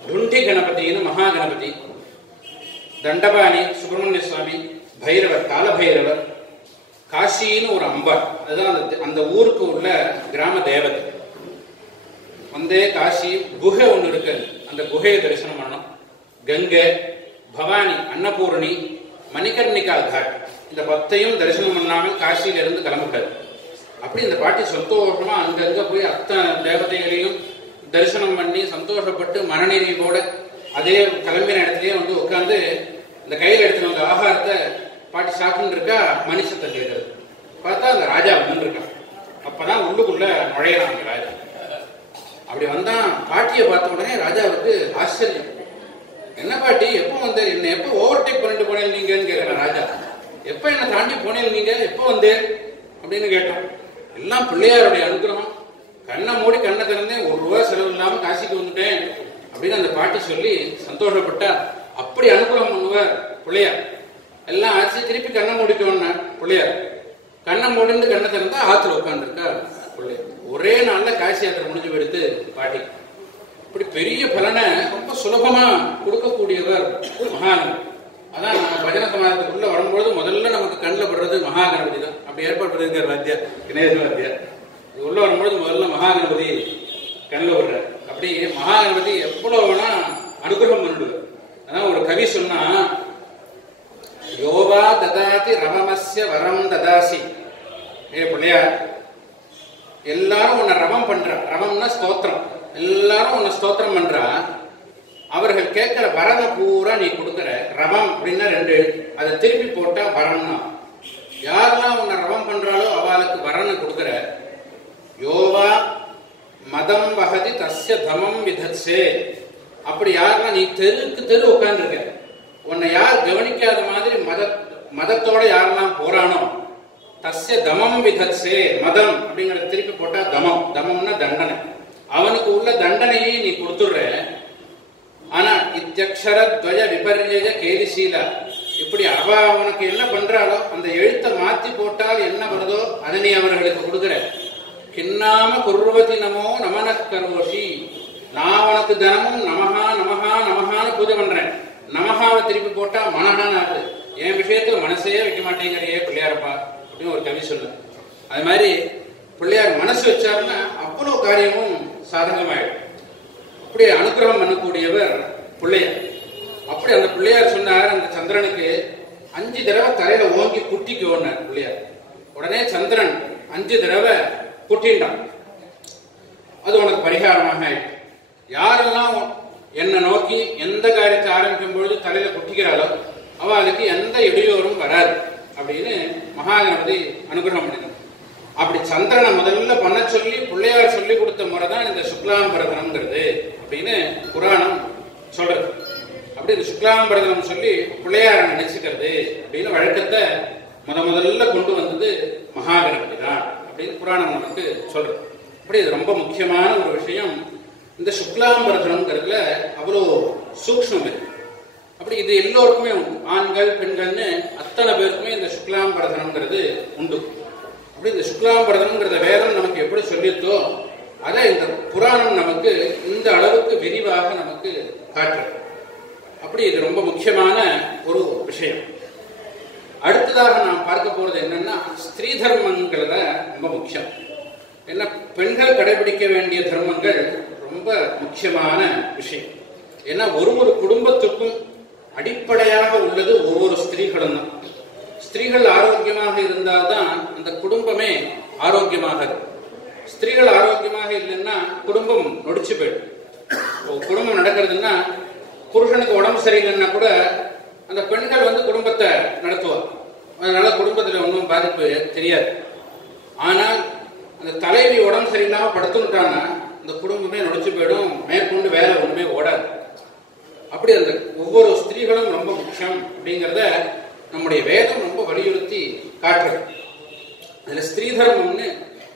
குண்டி கணபதினு மகா கணபதி, தண்டபாணி சுப்பிரமணிய சுவாமி, பைரவர் கால பைரவர், காசின்னு ஒரு அம்பாள், அதுதான் அந்த ஊருக்கு உள்ள கிராம தேவதை. வந்தே காசி குகை ஒன்று இருக்கு, அந்த குகையை தரிசனம் பண்ணணும். கங்கை, பவானி, அன்னபூரணி, மணிகர்ணிகா காட், இந்த 10ஐயும் தரிசனம் பண்ணாமல் காசியில இருந்து கிளம்புறாரு. அப்படி இந்த பாட்டி சந்தோஷமா அங்கங்க போய் அத்தனை தேவதைகளையும் தரிசனம் பண்ணி சந்தோஷப்பட்டு மனநிறைவோட அதே கிளம்பின இடத்துலயே வந்து உட்காந்து இந்த கையில் எடுத்துட்டு வந்த ஆகாரத்தை பாட்டி சாப்பிட்டு இருக்கா. மனுஷத்தை கேட்கறது பார்த்தா அந்த ராஜா வந்து இருக்கான். அப்பதான் உள்ளுக்குள்ள நுழையிறான் அந்த ராஜா. அப்படி வந்தான். பாட்டியை பார்த்த உடனே ராஜாவுக்கு ஆச்சரியம். என்ன பாட்டி, எப்போ வந்தேன், என்ன எப்போ ஓவர்டேக் பண்ணிட்டு போனேன் நீங்கன்னு கேட்கிற ராஜா. எப்ப என்ன தாண்டி போனேன் நீங்க, எப்போ வந்தேன் அப்படின்னு கேட்டோம். எல்லாம் பிள்ளையாருடைய அனுகிரகம், கண்ணை மூடி கண்ணை திறந்தேன், 1 ரூபா செலவு இல்லாம காசிக்கு வந்துட்டேன் அப்படின்னு அந்த பாட்டி சொல்லி சந்தோஷப்பட்டா. அப்படி அனுகிரகம் பண்ணுவார் பிள்ளையார். எல்லாம் ஆச்சு, திருப்பி கண்ணை மூடிக்கோன்னா பிள்ளையார். கண்ணை மூடிந்து கண்ணை திறந்தா ஆத்துல உட்காந்துருக்கா பிள்ளையார். ஒரே நாள்ல காசி யாத்திரை முடிஞ்சு போயிடுத்து பாட்டி. இப்படி பெரிய பலனை ரொம்ப சுலபமா கொடுக்கக்கூடியவர் மகாகணபதி. அதான் பஜன சமாதத்துக்குள்ள வரும்பொழுது முதல்ல நமக்கு கண்ணில் படுறது மகாகணபதி தான். அப்படி ஏற்பாடு பண்ணிருக்கார் வாத்தியார், கணேச வாத்தியார். உள்ள வரும்பொழுது முதல்ல மகாகணபதி கண்ணில் விடுறார். அப்படி மகாகணபதி எவ்வளவு வேணா அனுகிரகம் பண்ணிடுவார். அதான் ஒரு கவி சொன்னா, யோவா ததாதி ரவமஸ்ய வரம் ததாசி. ஏ பிள்ளையார், எல்லாரும் உன்னை ரவம் பண்றா, ரவம்னா ஸ்தோத்திரம், எல்லாரும் உன்னை ஸ்தோத்திரம் பண்றா, அவர்கள் கேட்கிற வரத பூரா நீ கொடுக்கிற. ரவம் அப்படின்னா 2 எழுத்து, அதை திருப்பி போட்டா வரம்னா. யாரெல்லாம் உன்னை ரவம் பண்றாலோ அவளுக்கு வரன்னு கொடுக்கிற. யோவா மதம் வகதி தஸ்ய தமம் விதத்சே. அப்படி யாருன்னா நீ தெருக்கு தெரு உட்கார்ந்துருக்க, உன்னை யார் கவனிக்காத மாதிரி மதத்தோட யாரெல்லாம் போறானோ தஸ்ய தமம் விதத்சே, மதம் அப்படிங்கறத திருப்பி போட்டா தமம், தமம்னா தண்டனை, அவனுக்கு உள்ள தண்டனையை நீ கொடுத்துடுற. ஆனா இத்தியக்ஷர துவய விபர்யய கேலிசீலா, இப்படி அவனுக்கு என்ன பண்றாளோ அந்த எழுத்தை மாத்தி போட்டால் என்ன வருதோ அதை நீ அவர்களுக்கு கொடுக்குற. கிண்ணாம குர்வதி நமோ நமன கரோஷி, நான் உனக்கு தினமும் நமஹா நமஹா நமஹான்னு பூஜை பண்றேன், நமஹாவை திருப்பி போட்டா மனஹான்னு ஆகுது. என் விஷயத்துல மனசே வைக்க மாட்டேங்கிறியே பிள்ளையாரப்பா அப்படின்னு ஒரு கவி சொல்லு. அது மாதிரி பிள்ளையார் மனசு வச்சாருன்னா அவ்வளவு காரியமும் சாதகமாயிடும். அப்படி அனுகிரகம் பண்ணக்கூடியவர் பிள்ளையார். அப்படி அந்த பிள்ளையார் சொன்னார், அந்த சந்திரனுக்கு 5 தடவை தரையில ஓங்கி குட்டிக்கோன்னார் பிள்ளையார். உடனே சந்திரன் 5 தடவை குட்டின்றான். அது உனக்கு பரிகாரமாக ஆயிடுச்சு. யாரெல்லாம் என்னை நோக்கி எந்த காரியத்தை ஆரம்பிக்கும் பொழுது தலையில குட்டிக்கிறாளோ அவளுக்கு எந்த இடையூறும் வராது அப்படின்னு மகாகணபதி அனுகிரகம் பண்ணினார். அப்படி சந்திரனை முதல்ல பண்ண சொல்லி பிள்ளையார் சொல்லி கொடுத்த முறை தான் இந்த சுக்லாம்பரதனம்ங்கிறது அப்படின்னு புராணம் சொல்றது. அப்படி இந்த சுக்லாம்பரதனம் சொல்லி பிள்ளையார நினைச்சுக்கிறது அப்படின்னு வழக்கத்தை முதல்ல கொண்டு வந்தது மகாகணபதி தான் அப்படின்னு புராணம் நமக்கு சொல்றது. அப்படி இது ரொம்ப முக்கியமான ஒரு விஷயம். இந்த சுக்லாம்பரதனம்ங்கிறதுல அவ்வளோ சூக்ஷ்மம் இருக்கு. அப்படி இது எல்லோருக்குமே உண்டு, ஆண்கள் பெண்கள்னு அத்தனை பேருக்குமே இந்த சுக்லாம்பரதனம்ங்கிறது உண்டு. அப்படி இந்த சுக்லாம்பரதனம்ங்கிறத வேதம் நமக்கு எப்படி சொல்லித்தோ அதை இந்த புராணம் நமக்கு இந்த அளவுக்கு விரிவாக நமக்கு காட்டுறது. அப்படி இது ரொம்ப முக்கியமான ஒரு விஷயம். அடுத்ததாக நாம் பார்க்க போறது என்னன்னா ஸ்திரீ தர்மங்கிறத ரொம்ப முக்கியம். ஏன்னா பெண்கள் கடைபிடிக்க வேண்டிய தர்மங்கள் ரொம்ப முக்கியமான விஷயம். ஏன்னா ஒரு குடும்பத்துக்கும் அடிப்படையாக உள்ளது ஒவ்வொரு ஸ்திரீகளும் தான். ஸ்திரீகள் ஆரோக்கியமாக இருந்தால்தான் அந்த குடும்பமே ஆரோக்கியமாக இருக்கும். ஸ்திரீகள் ஆரோக்கியமாக இல்லைன்னா குடும்பம் நொடிச்சு போயிடும். குடும்பம் நடக்கிறதுன்னா புருஷனுக்கு உடம்பு சரியில்லைன்னா கூட அந்த பெண்கள் குடும்பத்தை நடத்துவார். அதனால குடும்பத்தில் ஒன்றும் பாதிப்பு தெரியாது. ஆனால் அந்த தலைவி உடம்பு சரியில்லாம படுத்துட்டான்னா அந்த குடும்பமே நொடிச்சு போயிடும், மேற்கொண்டு வேலை ஒண்ணுமே ஓடாது. அப்படி அந்த ஒவ்வொரு ஸ்திரீகளும் ரொம்ப முக்கியம் அப்படிங்கிறத நம்முடைய வேதம் ரொம்ப வலியுறுத்தி காட்டுறது. அதுல ஸ்திரீ தர்மம்னு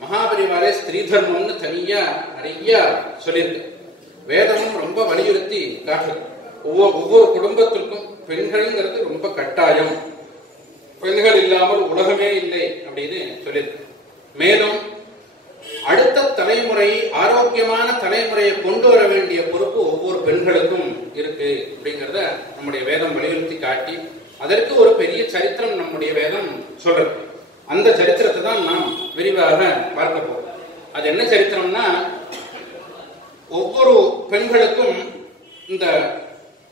மகாபரிவாரே ஸ்திரீ தர்மம்னு தனியா நிறைய சொல்லியிருக்கு. வேதமும் ரொம்ப வலியுறுத்தி காட்டுறது. ஒவ்வொரு குடும்பத்திற்கும் பெண்கள்ங்கிறது ரொம்ப கட்டாயம், பெண்கள் இல்லாமல் உலகமே இல்லை அப்படின்னு சொல்லியிருக்கு. மேலும் அடுத்த தலைமுறை ஆரோக்கியமான தலைமுறையை கொண்டு வர வேண்டிய பொறுப்பு ஒவ்வொரு பெண்களுக்கும் இருக்கு அப்படிங்கிறத நம்முடைய வேதம் வலியுறுத்தி காட்டி அதற்கு ஒரு பெரிய சரித்திரம் நம்முடைய வேதம் சொல்றது. அந்த சரித்திரத்தை தான் நாம் விரிவாக பார்க்க போறோம். அது என்ன சரித்திரம்னா, ஒவ்வொரு பெண்களுக்கும் இந்த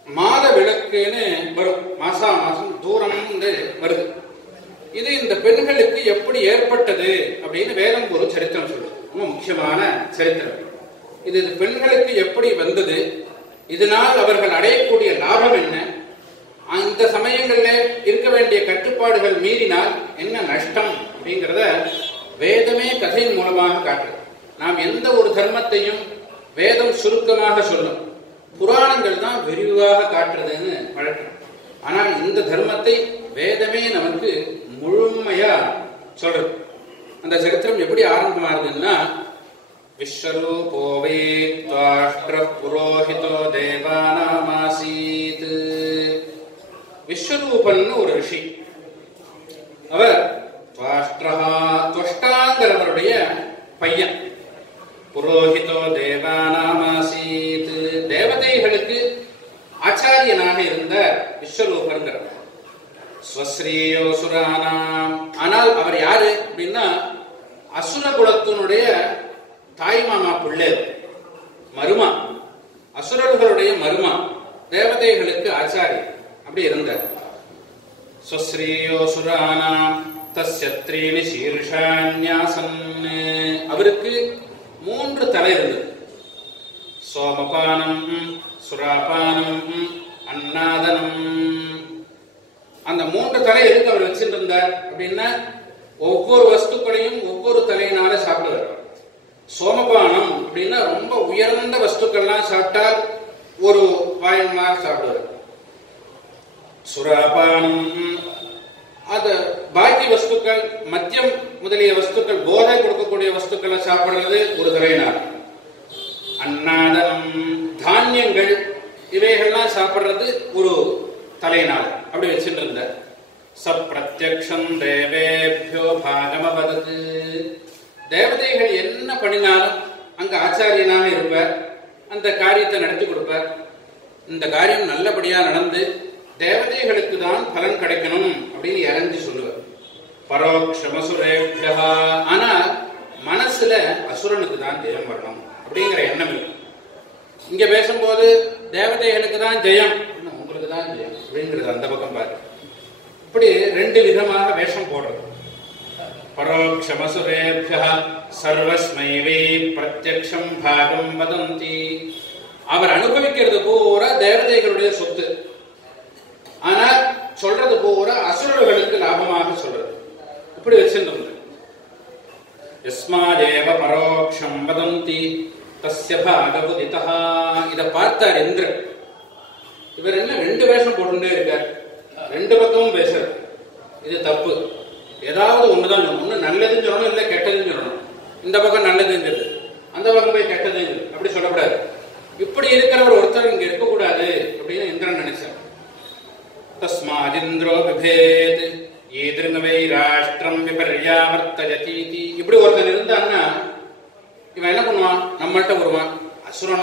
மாத விளக்குன்னு வரும், மாசம் தூரம் வருது. இது இந்த பெண்களுக்கு எப்படி ஏற்பட்டது அப்படின்னு வேதம் ஒரு சரித்திரம் சொல்லுது. ரொம்ப முக்கியமான சரித்திரம் இது. பெண்களுக்கு எப்படி வந்தது, இதனால் அவர்கள் அடையக்கூடிய லாபம் என்ன, அந்த சமயங்கள்ல இருக்க வேண்டிய கட்டுப்பாடுகள் மீறினால் என்ன நஷ்டம் அப்படிங்கிறத வேதமே கதையின் மூலமாக காட்டுது. நாம் எந்த ஒரு தர்மத்தையும் வேதம் சுருக்கமாக சொல்லும், புராணங்கள் தான் விரிவாக காட்டுறதுன்னு வழக்கம். ஆனால் இந்த தர்மத்தை வேதமே நமக்கு முழுமையா சொல்றது. அந்த சரித்திரம் எப்படி ஆரம்பமாகுதுன்னா, விஸ்வரூபோ வை த்வாஷ்ட்ர புரோஹிதோ தேவானாமாசீத். விஸ்வரூபன் ஒரு ரிஷி, அவர் துவஷ்டாங்கிறவருடைய பையன். புரோஹிதோ தேவானாமாசீத், தேவதைகளுக்கு ஆச்சாரியனாக இருந்த விஸ்வரூபங்கிறவர். ஸ்வஸ்ரீயோசுரானாம், ஆனால் அவர் யாரு அப்படின்னா அசுர குலத்தினுடைய தாய்மாமா பிள்ளை, மருமா, அசுரர்களுடைய மருமா, தேவதைகளுக்கு ஆச்சாரியர் அப்படி இருந்தார். ஸ்வஸ்ரீயோசுரானாம் தஸ்ய த்ரீணி சீர்ஷான்யாசன், அவருக்கு 3 தலை இருந்தது. சோமபானம், சுராபானம், அன்னாதனம். அந்த 3 தலை எதுக்கு அவர் வச்சுட்டு இருந்தார் அப்படின்னா, ஒவ்வொரு வஸ்துக்களையும் ஒவ்வொரு தலையினால சாப்பிடுவார். சோமபானம் அப்படின்னா ரொம்ப உயர்ந்த வஸ்துக்கள்லாம் சாப்பிட்டால் ஒரு வாயமா சாப்பிடுவார். சுராபானம், அது பாக்கி வஸ்துக்கள், மத்தியம் முதலிய வஸ்துக்கள், போதை கொடுக்கக்கூடிய வஸ்துக்களை சாப்பிடுறது ஒரு தலைநாள். அன்னாதனம், தானியங்கள் இவைகள்லாம் சாப்பிடுறது ஒரு தலைநாள். அப்படி வச்சுட்டு இருந்த சப்ரத்யக்ஷம் தேவேபியோ பாகமவதது, தேவதைகள் என்ன பண்ணினாலும் அங்க ஆச்சாரியனாக இருப்பார், அந்த காரியத்தை நடத்தி கொடுப்பார். இந்த காரியம் நல்லபடியா நடந்து தேவதைகளுக்கு தான் பலன் கிடைக்கணும் அப்படின்னு இறங்கி சொல்லுவார். பரோக்ஷமசுரேபியா, ஆனா மனசுல அசுரனுக்கு தான் ஜெயம் வரணும் அப்படிங்கிற எண்ணம் இருக்கு. இங்க பேசும்போது தேவதைகளுக்கு தான் ஜெயம், உங்களுக்கு தான் ஜெயம் அப்படிங்கிறது அந்த பக்கம் பாரு. இப்படி ரெண்டு விதமாக வேஷம் போடுறது. பரோக்ஷமசுரேபியா சர்வஸ்மைவே பிரத்யக்ஷம் பாகம் வதந்தி, அவர் அனுபவிக்கிறது பூரா தேவதைகளுடைய சொத்து, ஆனா சொல்றது பூரா அசுரர்களுக்கு லாபமாக சொல்றது. இப்படி வச்சிருந்தோம். யஸ்மாதேவ பரோக்ஷம் வதந்தி தஸ்ய பாகவதிதா, இத பார்த்தார் இந்திரன். இவர் என்ன ரெண்டு வேஷம் போட்டுட்டே இருக்கார், ரெண்டு பக்கமும் பேசுறார். இது தப்பு. ஏதாவது ஒண்ணுதான் சொல்லணும், ஒண்ணு நல்லதுன்னு சொல்லணும், இல்ல கெட்டதுன்னு சொல்லணும். இந்த பக்கம் நல்லதுங்கிறது, அந்த பக்கம் போய் கெட்டதுங்கிறது, அப்படி சொல்லக்கூடாது. இப்படி இருக்கிறவர் ஒருத்தர் இங்க இருக்கக்கூடாது அப்படின்னு இந்திரன் நினைச்சார். தஸ்மாதிந்திரோ பிபேத் ஈதிருங்கவை ராஷ்டிரம் விபர்யாவர்த்தயதி, இப்படி ஒருத்தன் இருந்தான்னா இவன் என்ன பண்ணுவான், நம்மள்கிட்ட வருவான். அசுரன்